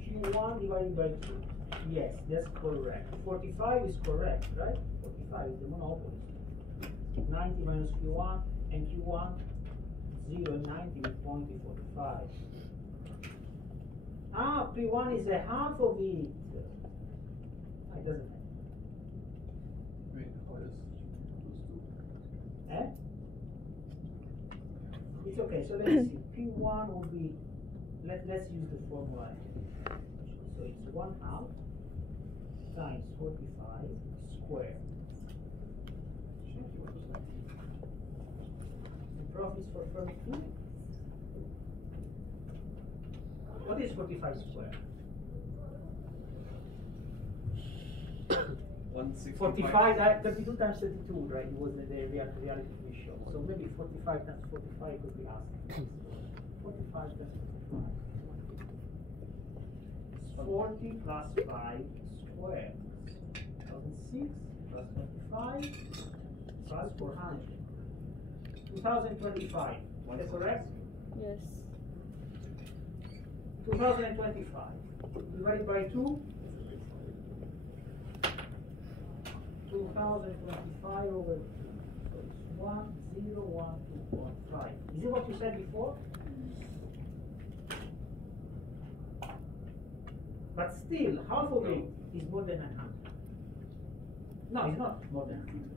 Q1 divided by 2. Yes, that's correct. 45 is correct, right? 45 is the monopoly. 90 minus Q1 and Q1 0 and 90 with 45. Ah, P1 is a half of it. It doesn't matter. Wait, how does those two? Eh? It's okay. So let's see. P1 will be. Let's use the formula. So it's 1/2 times times 45 squared. The profits for firm 2. What is 45 squared? 45, 32 times 32, right? It was the reality we showed. So maybe 45 times 45 could be asked. 45 times 45. 40 plus 5 squared. 2006 plus 25 plus 400. 2025. Is that correct? Yes. 2025 divided by 2. 2025 over 2. So it's 1, 0, 1, 2.5. Is it what you said before? But still, half of it is more than 100. No, it's not more than 100.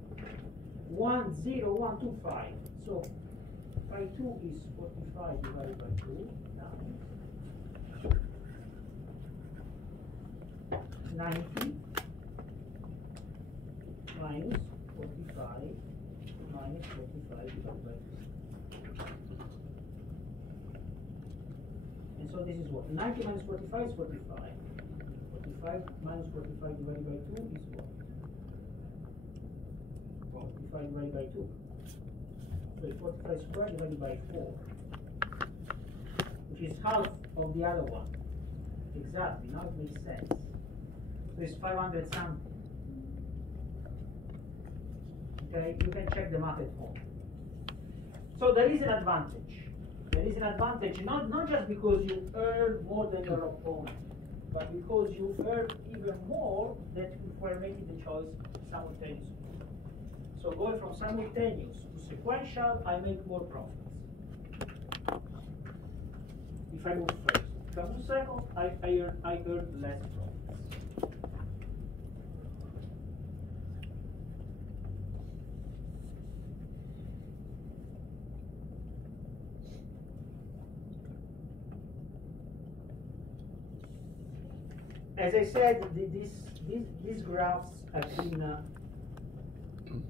1, 0, 1, 2, 5. So pi 2 is 45 divided by 2 times 90 minus 45 minus 45 divided by 2. And so this is what? 90 minus 45 is 45. 45 minus 45 divided by 2 is what? 45 divided by 2. So it's 45 squared divided by 4. Which is half of the other one. Exactly, now it makes sense. So it's 500 something. Okay, you can check the math at home. So there is an advantage. There is an advantage not just because you earn more than your opponent, but because you earn even more than if we're making the choice simultaneously. So going from simultaneous to sequential, I make more profits. If I move first. If I move second, I earn less profits. As I said, these graphs have been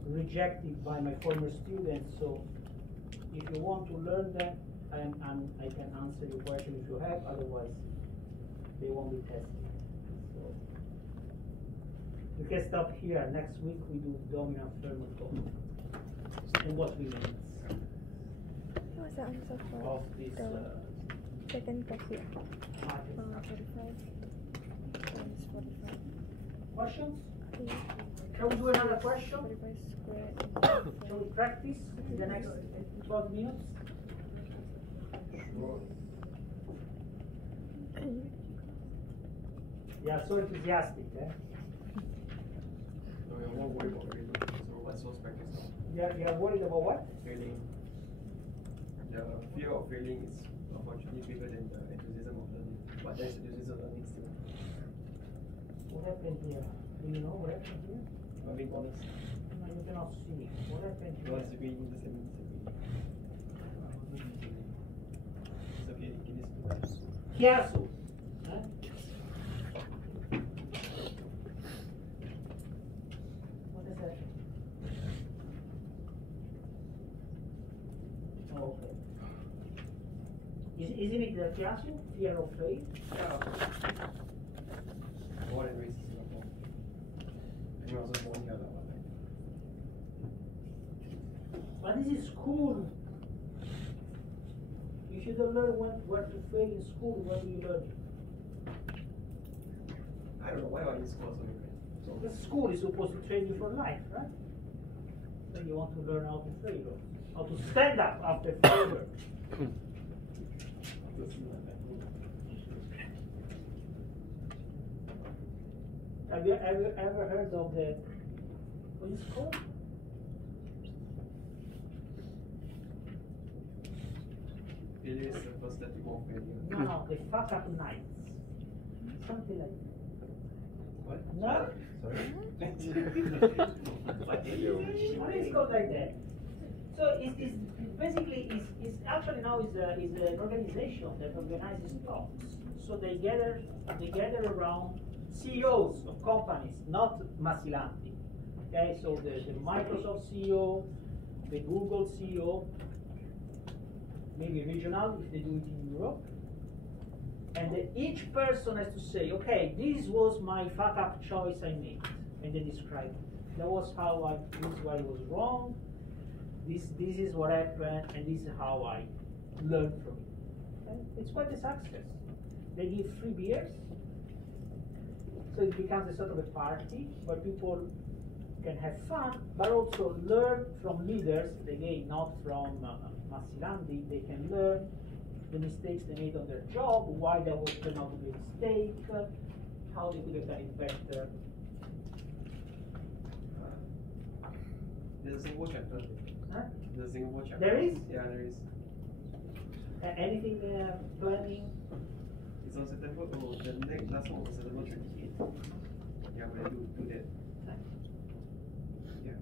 rejected by my former students, so if you want to learn them, I can answer your question if you have, otherwise they won't be tested. So you can stop here. Next week we do dominant thermal and what remains What's the answer for of this the second bracket? market 45 times 45. questions? Okay. Shall we do another question? 45 squared. Shall we practice in the next 12 minutes? Yeah, so enthusiastic, eh? So you're more worried about failing. So what's your practice now? You're worried about what? Failing. The fear of failing is unfortunately bigger than the enthusiasm of learning. But there's enthusiasm of learning still. What happened here? Do you know what happened here? I'm being honest. No, you cannot see. What happened No here? one's agreeing, the same disagree. It's okay, you can listen to that. Kiasu. Huh? What is that? Oh, okay. Isn't it the kiasu? Fear of faith? Yeah. Born and raised in Singapore. And I was also born here. But this is school. You should have learned where to fail in school. Where do you learn? I don't know why are these schools so different. So the school is supposed to train you for life, right? Then you want to learn how to fail, how to stand up after failure. Have you ever heard of the what is it called? Failure is the first step before failure. No, the fuck up nights. Something like that. What? No? Sorry? Why is it called like that? So it's basically is actually now is an organization that organizes talks. So they gather around CEOs of companies, not Masilanti. Okay, so the Microsoft CEO, the Google CEO, maybe regional if they do it in Europe. And each person has to say, okay, this was my fuck up choice I made, and they describe it. That was how this is why it was wrong. This is what happened, and this is how I learned from it. Okay? It's quite a success. They give free beers, so it becomes a sort of a party where people can have fun, but also learn from leaders. Again, not from Massilandi. They can learn the mistakes they made on their job, why that was turned out to be a mistake, how they could have done it better. There's a Singapore chapter. Huh? There's a Singapore chapter. There is? Yeah, there is. Anything planning? It's on September. Oh, the next last one was September 28th. Yeah, we're gonna do that. Yeah.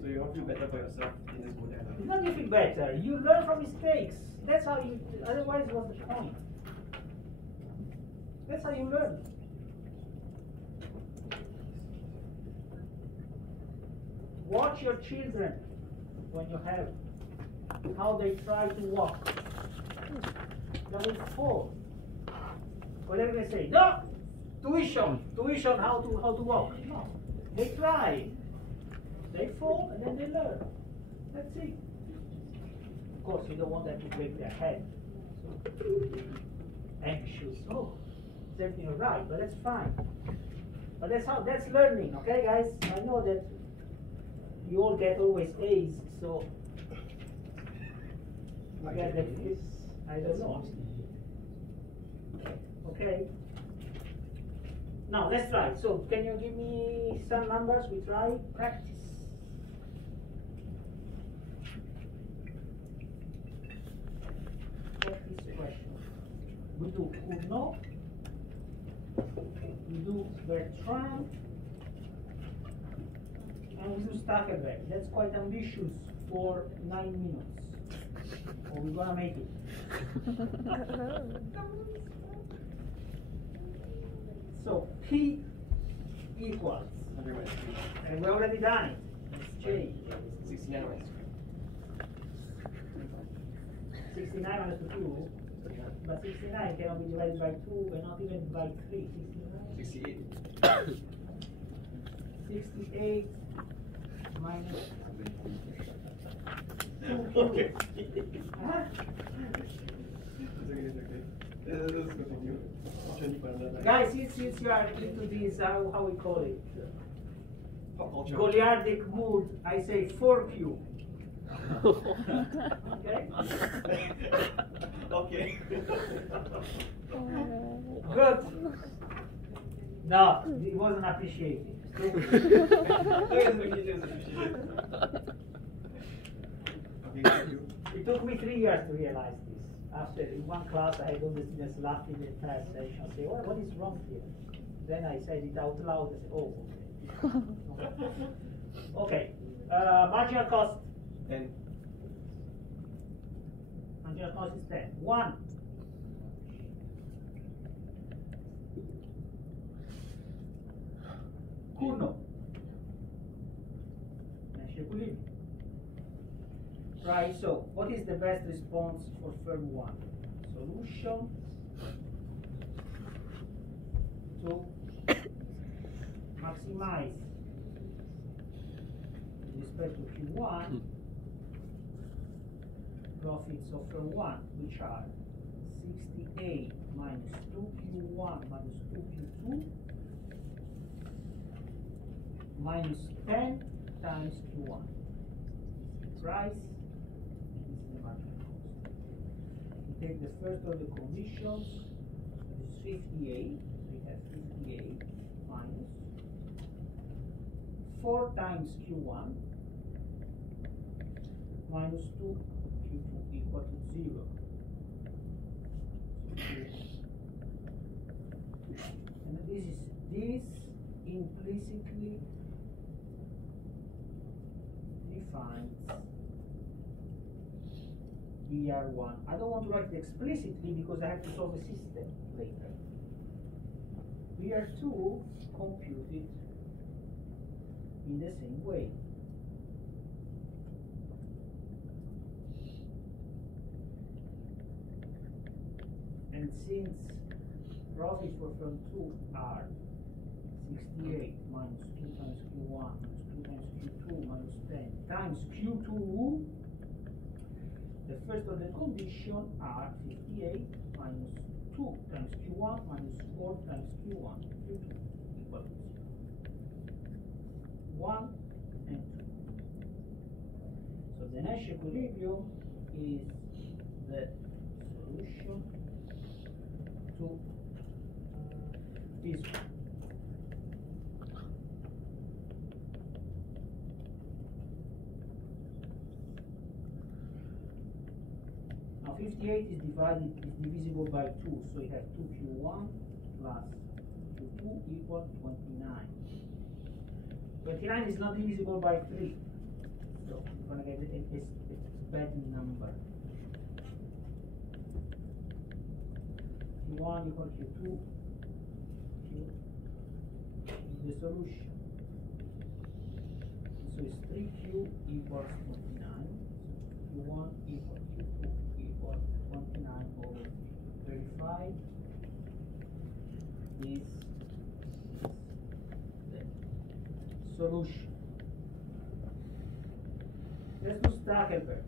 So you want to feel better for yourself in this model. It's not you feel better. You learn from mistakes. That's how you. Otherwise, what's the point? That's how you learn. Watch your children when you have how they try to walk. They will fall. Whatever they say, no, tuition, how to walk. No, they try. They fall and then they learn. That's it. Of course, you don't want them to break their head. So, anxious. Oh, is everything right? But that's fine. But that's learning, okay, guys? I know that you all get always A's, so you get the I don't know. Okay. Now let's try. So can you give me some numbers? We try practice. Practice question. We do Uno. We do Bertrand. And we do Stackelberg. That's quite ambitious for 9 minutes. Or we're gonna make it. So P equals, and we already done it. It's J. 69 minus 69 minus 2, but 69 cannot be divided by 2 and not even by 3. 68. 68 minus 2. Okay. Huh? It's okay. Let's continue. Guys, since you are into this, how we call it? Pop culture. Goliardic mood, I say 4Q. Okay? Okay. Good. No, it wasn't appreciated. Okay, thank you. It took me 3 years to realize this. After in one class, I had all the students laughing in the entire session. Say, what is wrong here? Then I said it out loud. I said, oh, okay. Okay. Marginal cost. 10. Marginal cost is 10. 1. Uno. Right, so what is the best response for firm 1? Solution to maximize with respect to Q1 profits of firm 1, which are 68 minus 2Q1 minus 2Q2 minus 10 times Q1. Price. This is the marginal cost. We take the first order conditions, that is 58. We have 58 minus 4 times Q1 minus 2 Q2 equal to 0. And this implicitly defines BR1. I don't want to write it explicitly because I have to solve a system later. BR2 computed in the same way. And since profits for firm 2 are 68 minus 2 times Q1 minus 2 times Q2 minus 10 times Q2, the first order condition are 58 minus 2 times Q1 minus 4 times Q1 Q2 equals 1 and 2. So the Nash equilibrium is the solution to this one. Now 58 is divisible by 2, so you have 2Q1 plus Q2 equal 29. 29 is not divisible by 3, so you're going to get a bad number. Q1 equal Q2, Q is the solution. So it's 3Q equals 29, Q1 equal Q2 equal 29 over 35. This is the solution. Let's do Stackelberg.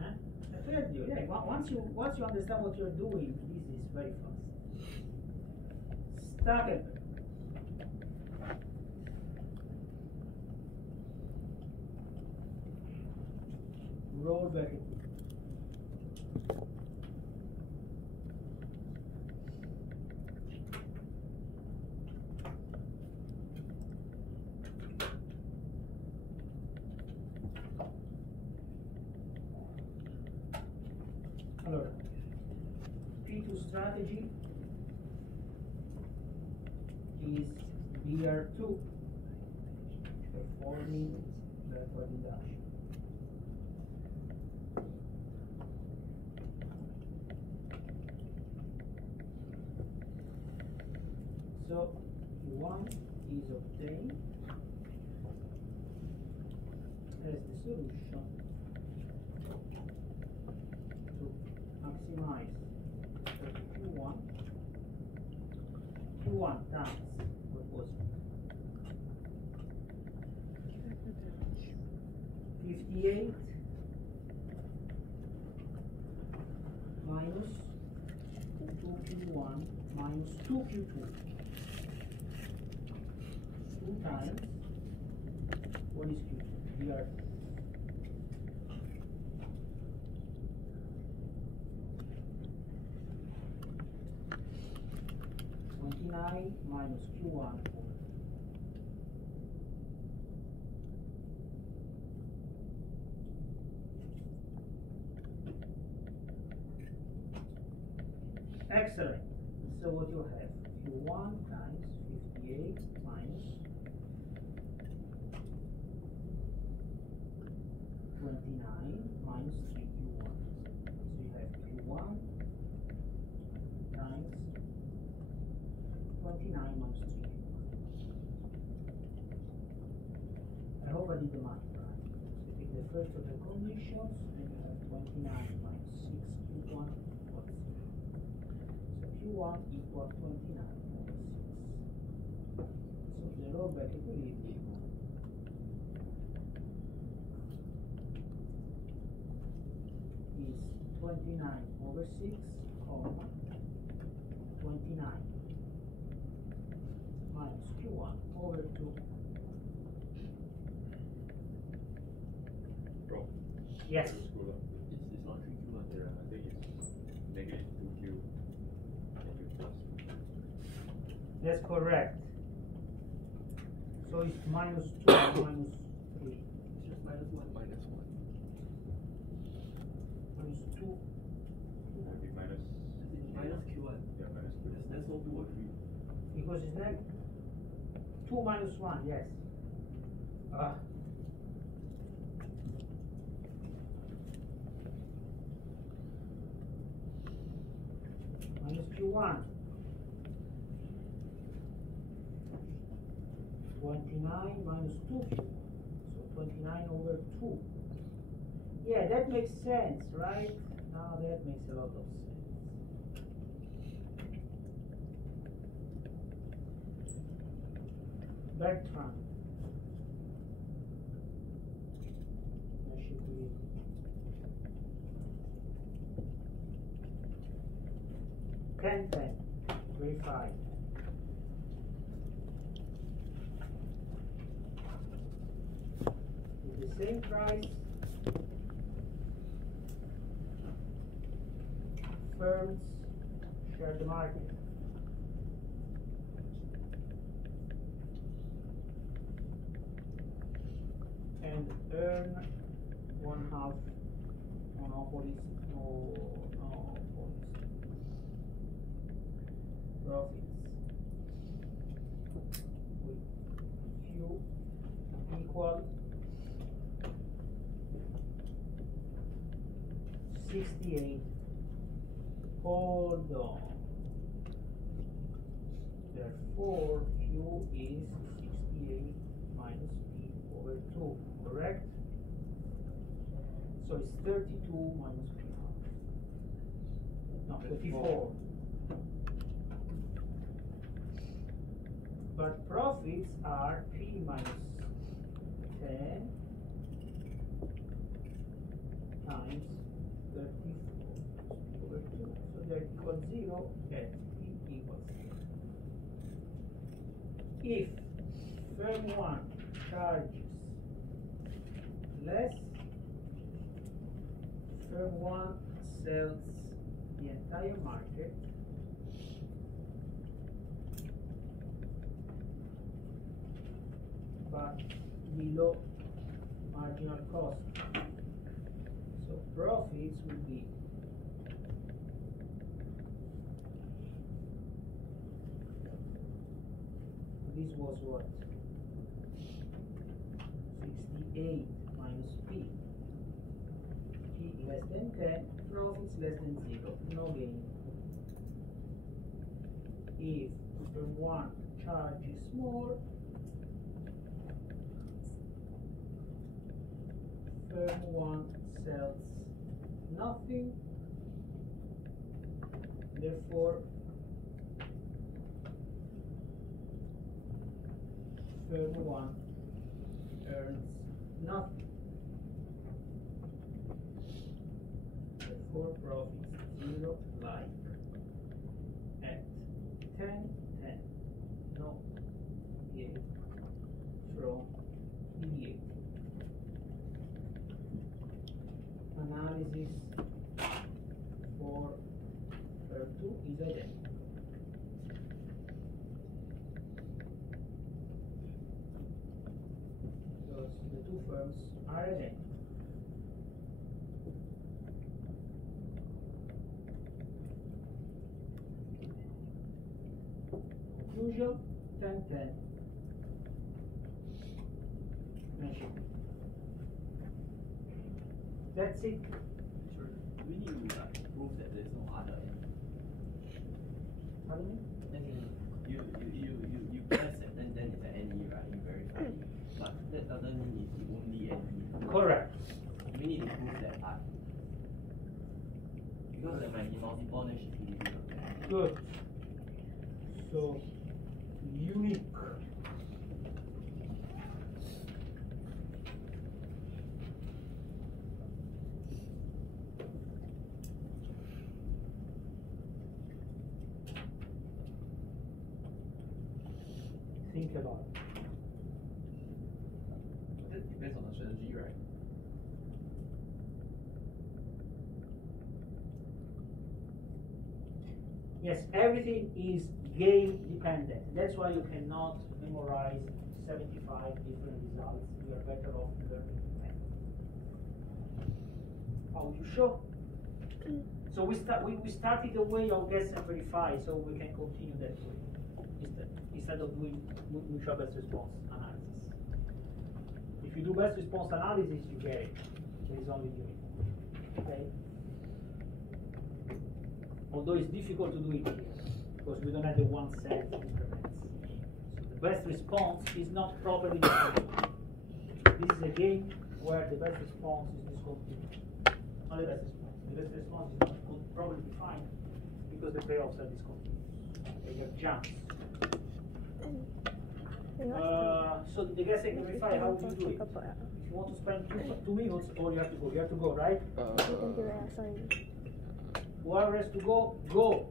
Huh? I told you, yeah. Once you understand what you're doing, this is very fast. Stackelberg. Roll back it. Allora, P2 strategy is BR2 performing backward induction. So Q1 is obtained as the solution to maximize Q1 times what was it? 58 minus 2Q1 minus 2Q2. 2 times what is Q2? BR2. Minus Q1 excellent. So what you have? Q1 times 58 minus 29 minus 3Q1. So you have Q1 times 29 minus 3. I hope I did the math right. So take the first of the conditions, and you have 29 minus 6Q1 equals 0. So Q1 equals 29 over 6. So the rollback equilibrium is 29 over 6, comma, 29 minus Q1 over 2. Bro. Yes. Scroll up. It's not 3Q one there. I think it's negative 2Q and you plus 2Q. That's correct. So it's minus 2 minus 3. It's just minus 1. Minus 1. Minus 2. Would be minus. Minus Q1. Yeah, minus 2. That's not 2 or 3. Because it's like 2 minus 1, yes. you want. 29 minus 2 if you want. So 29 over 2. Yeah, that makes sense, right? Now that makes a lot of sense. Bertrand. That should be 10, 25. With the same price, firms share the market. And earn 1/2 monopolies, profits with Q equal 68. Hold on. Therefore, Q is 68 minus P over 2, correct? So it's 32 minus P. No, 34. But profits are P minus 10 times 34 over 2. So that equals 0 and P equals 0. If firm 1 charges less, firm 1 sells the entire market but below marginal cost. So profits will be this was what? 68 minus P. P less than 10, profits less than 0, no gain. If firm 1 charges more, firm 1 sells nothing, therefore firm 1 earns nothing, therefore profits 0, like at 10, 10, no gain from deviating. Analysis for firm 2 is identical. Because the two firms are identical. Conclusion 10, 10. Mention. That's it. Sure. Do we need to prove that there's no other? Pardon me? You press it and then it's an NE, right? You verify it. But that doesn't mean it's the only NE. Correct. We need to prove that part. Because there might be multiple, then she's really good. Good. So, unique. Think about it. That depends on the strategy, right? Yes, everything is game dependent. That's why you cannot memorize 75 different results. You are better off learning them. How would you show? So we started the way of guess and verify, so we can continue that way instead of doing mutual best response analysis. If you do best response analysis, you get it. There is only unique. Okay. although it's difficult to do it here because we don't have the 1 cent increments. So the best response is not properly defined. This is a game where the best response is discontinuous. Not the best response. The best response is not properly defined because the payoffs are discontinuous. They have jumps. So the guess can verify how do you do it? If you want to spend 2 minutes, or you have to go. You have to go, right? You can do it, sorry. Whoever has to go, go.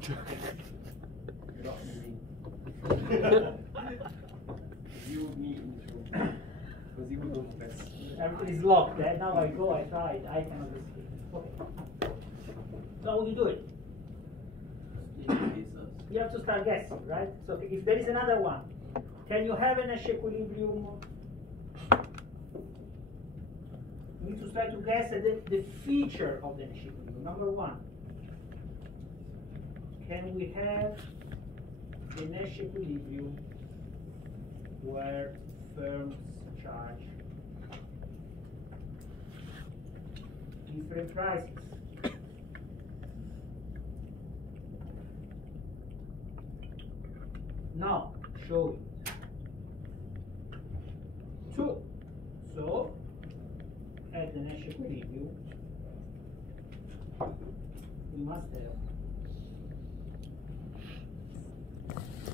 You're not moving. You, me, in the room. Because you will go first. Everything is locked. Now I go, I try it, I cannot escape. Okay. So how would you do it? You have to start guessing, right? So if there is another one, can you have an Nash equilibrium? You need to try to guess the feature of the Nash equilibrium. Number 1. Can we have a Nash equilibrium where firms charge different prices? Now, show it. 2. So, at the Nash equilibrium, we must have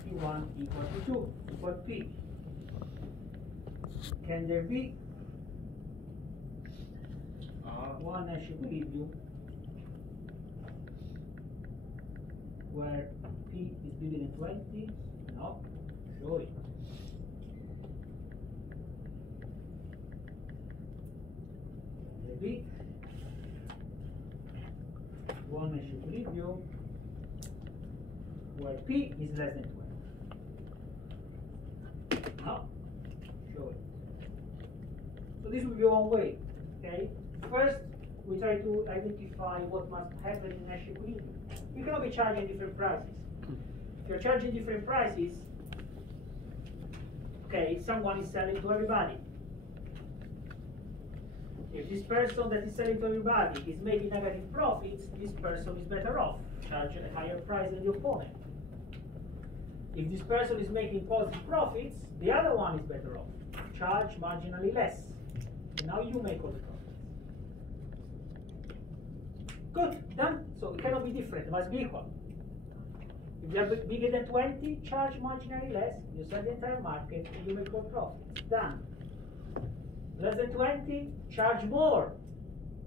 P1 equal to 2 for P. Can there be one Nash equilibrium where P is bigger than 20? No. Show it. Can there be one Nash equilibrium where P is less than 20? No. Show it. So this will be one way. Okay. First, we try to identify what must happen in Nash equilibrium. You cannot be charging different prices. If you're charging different prices, okay, someone is selling to everybody. If this person that is selling to everybody is making negative profits, this person is better off, charge a higher price than the opponent. If this person is making positive profits, the other one is better off, charge marginally less. And now you make all the profits. Good, done. So it cannot be different, it must be equal. If you are bigger than 20, charge marginally less, you sell the entire market, and you make all profits. Done. Less than 20, charge more.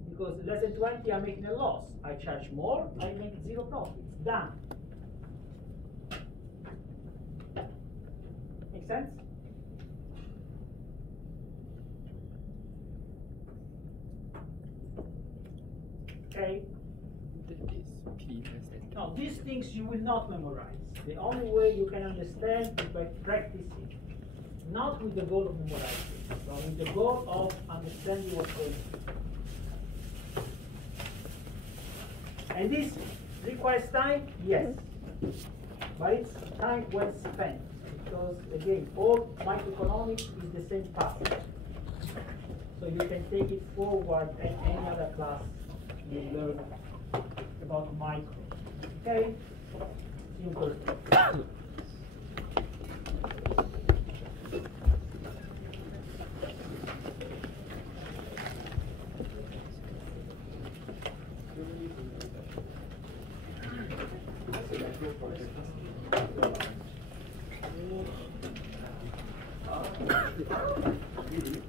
Because less than 20, I'm making a loss. I charge more, I make 0 profits. Done. Make sense? Okay. Now, these things you will not memorize. The only way you can understand is by practicing. Not with the goal of memorizing, but with the goal of understanding what's going on. And this requires time? Yes. But it's time well spent. Because, again, all microeconomics is the same path. So you can take it forward in any other class you learn about micro. Okay? See you Thursday. Really?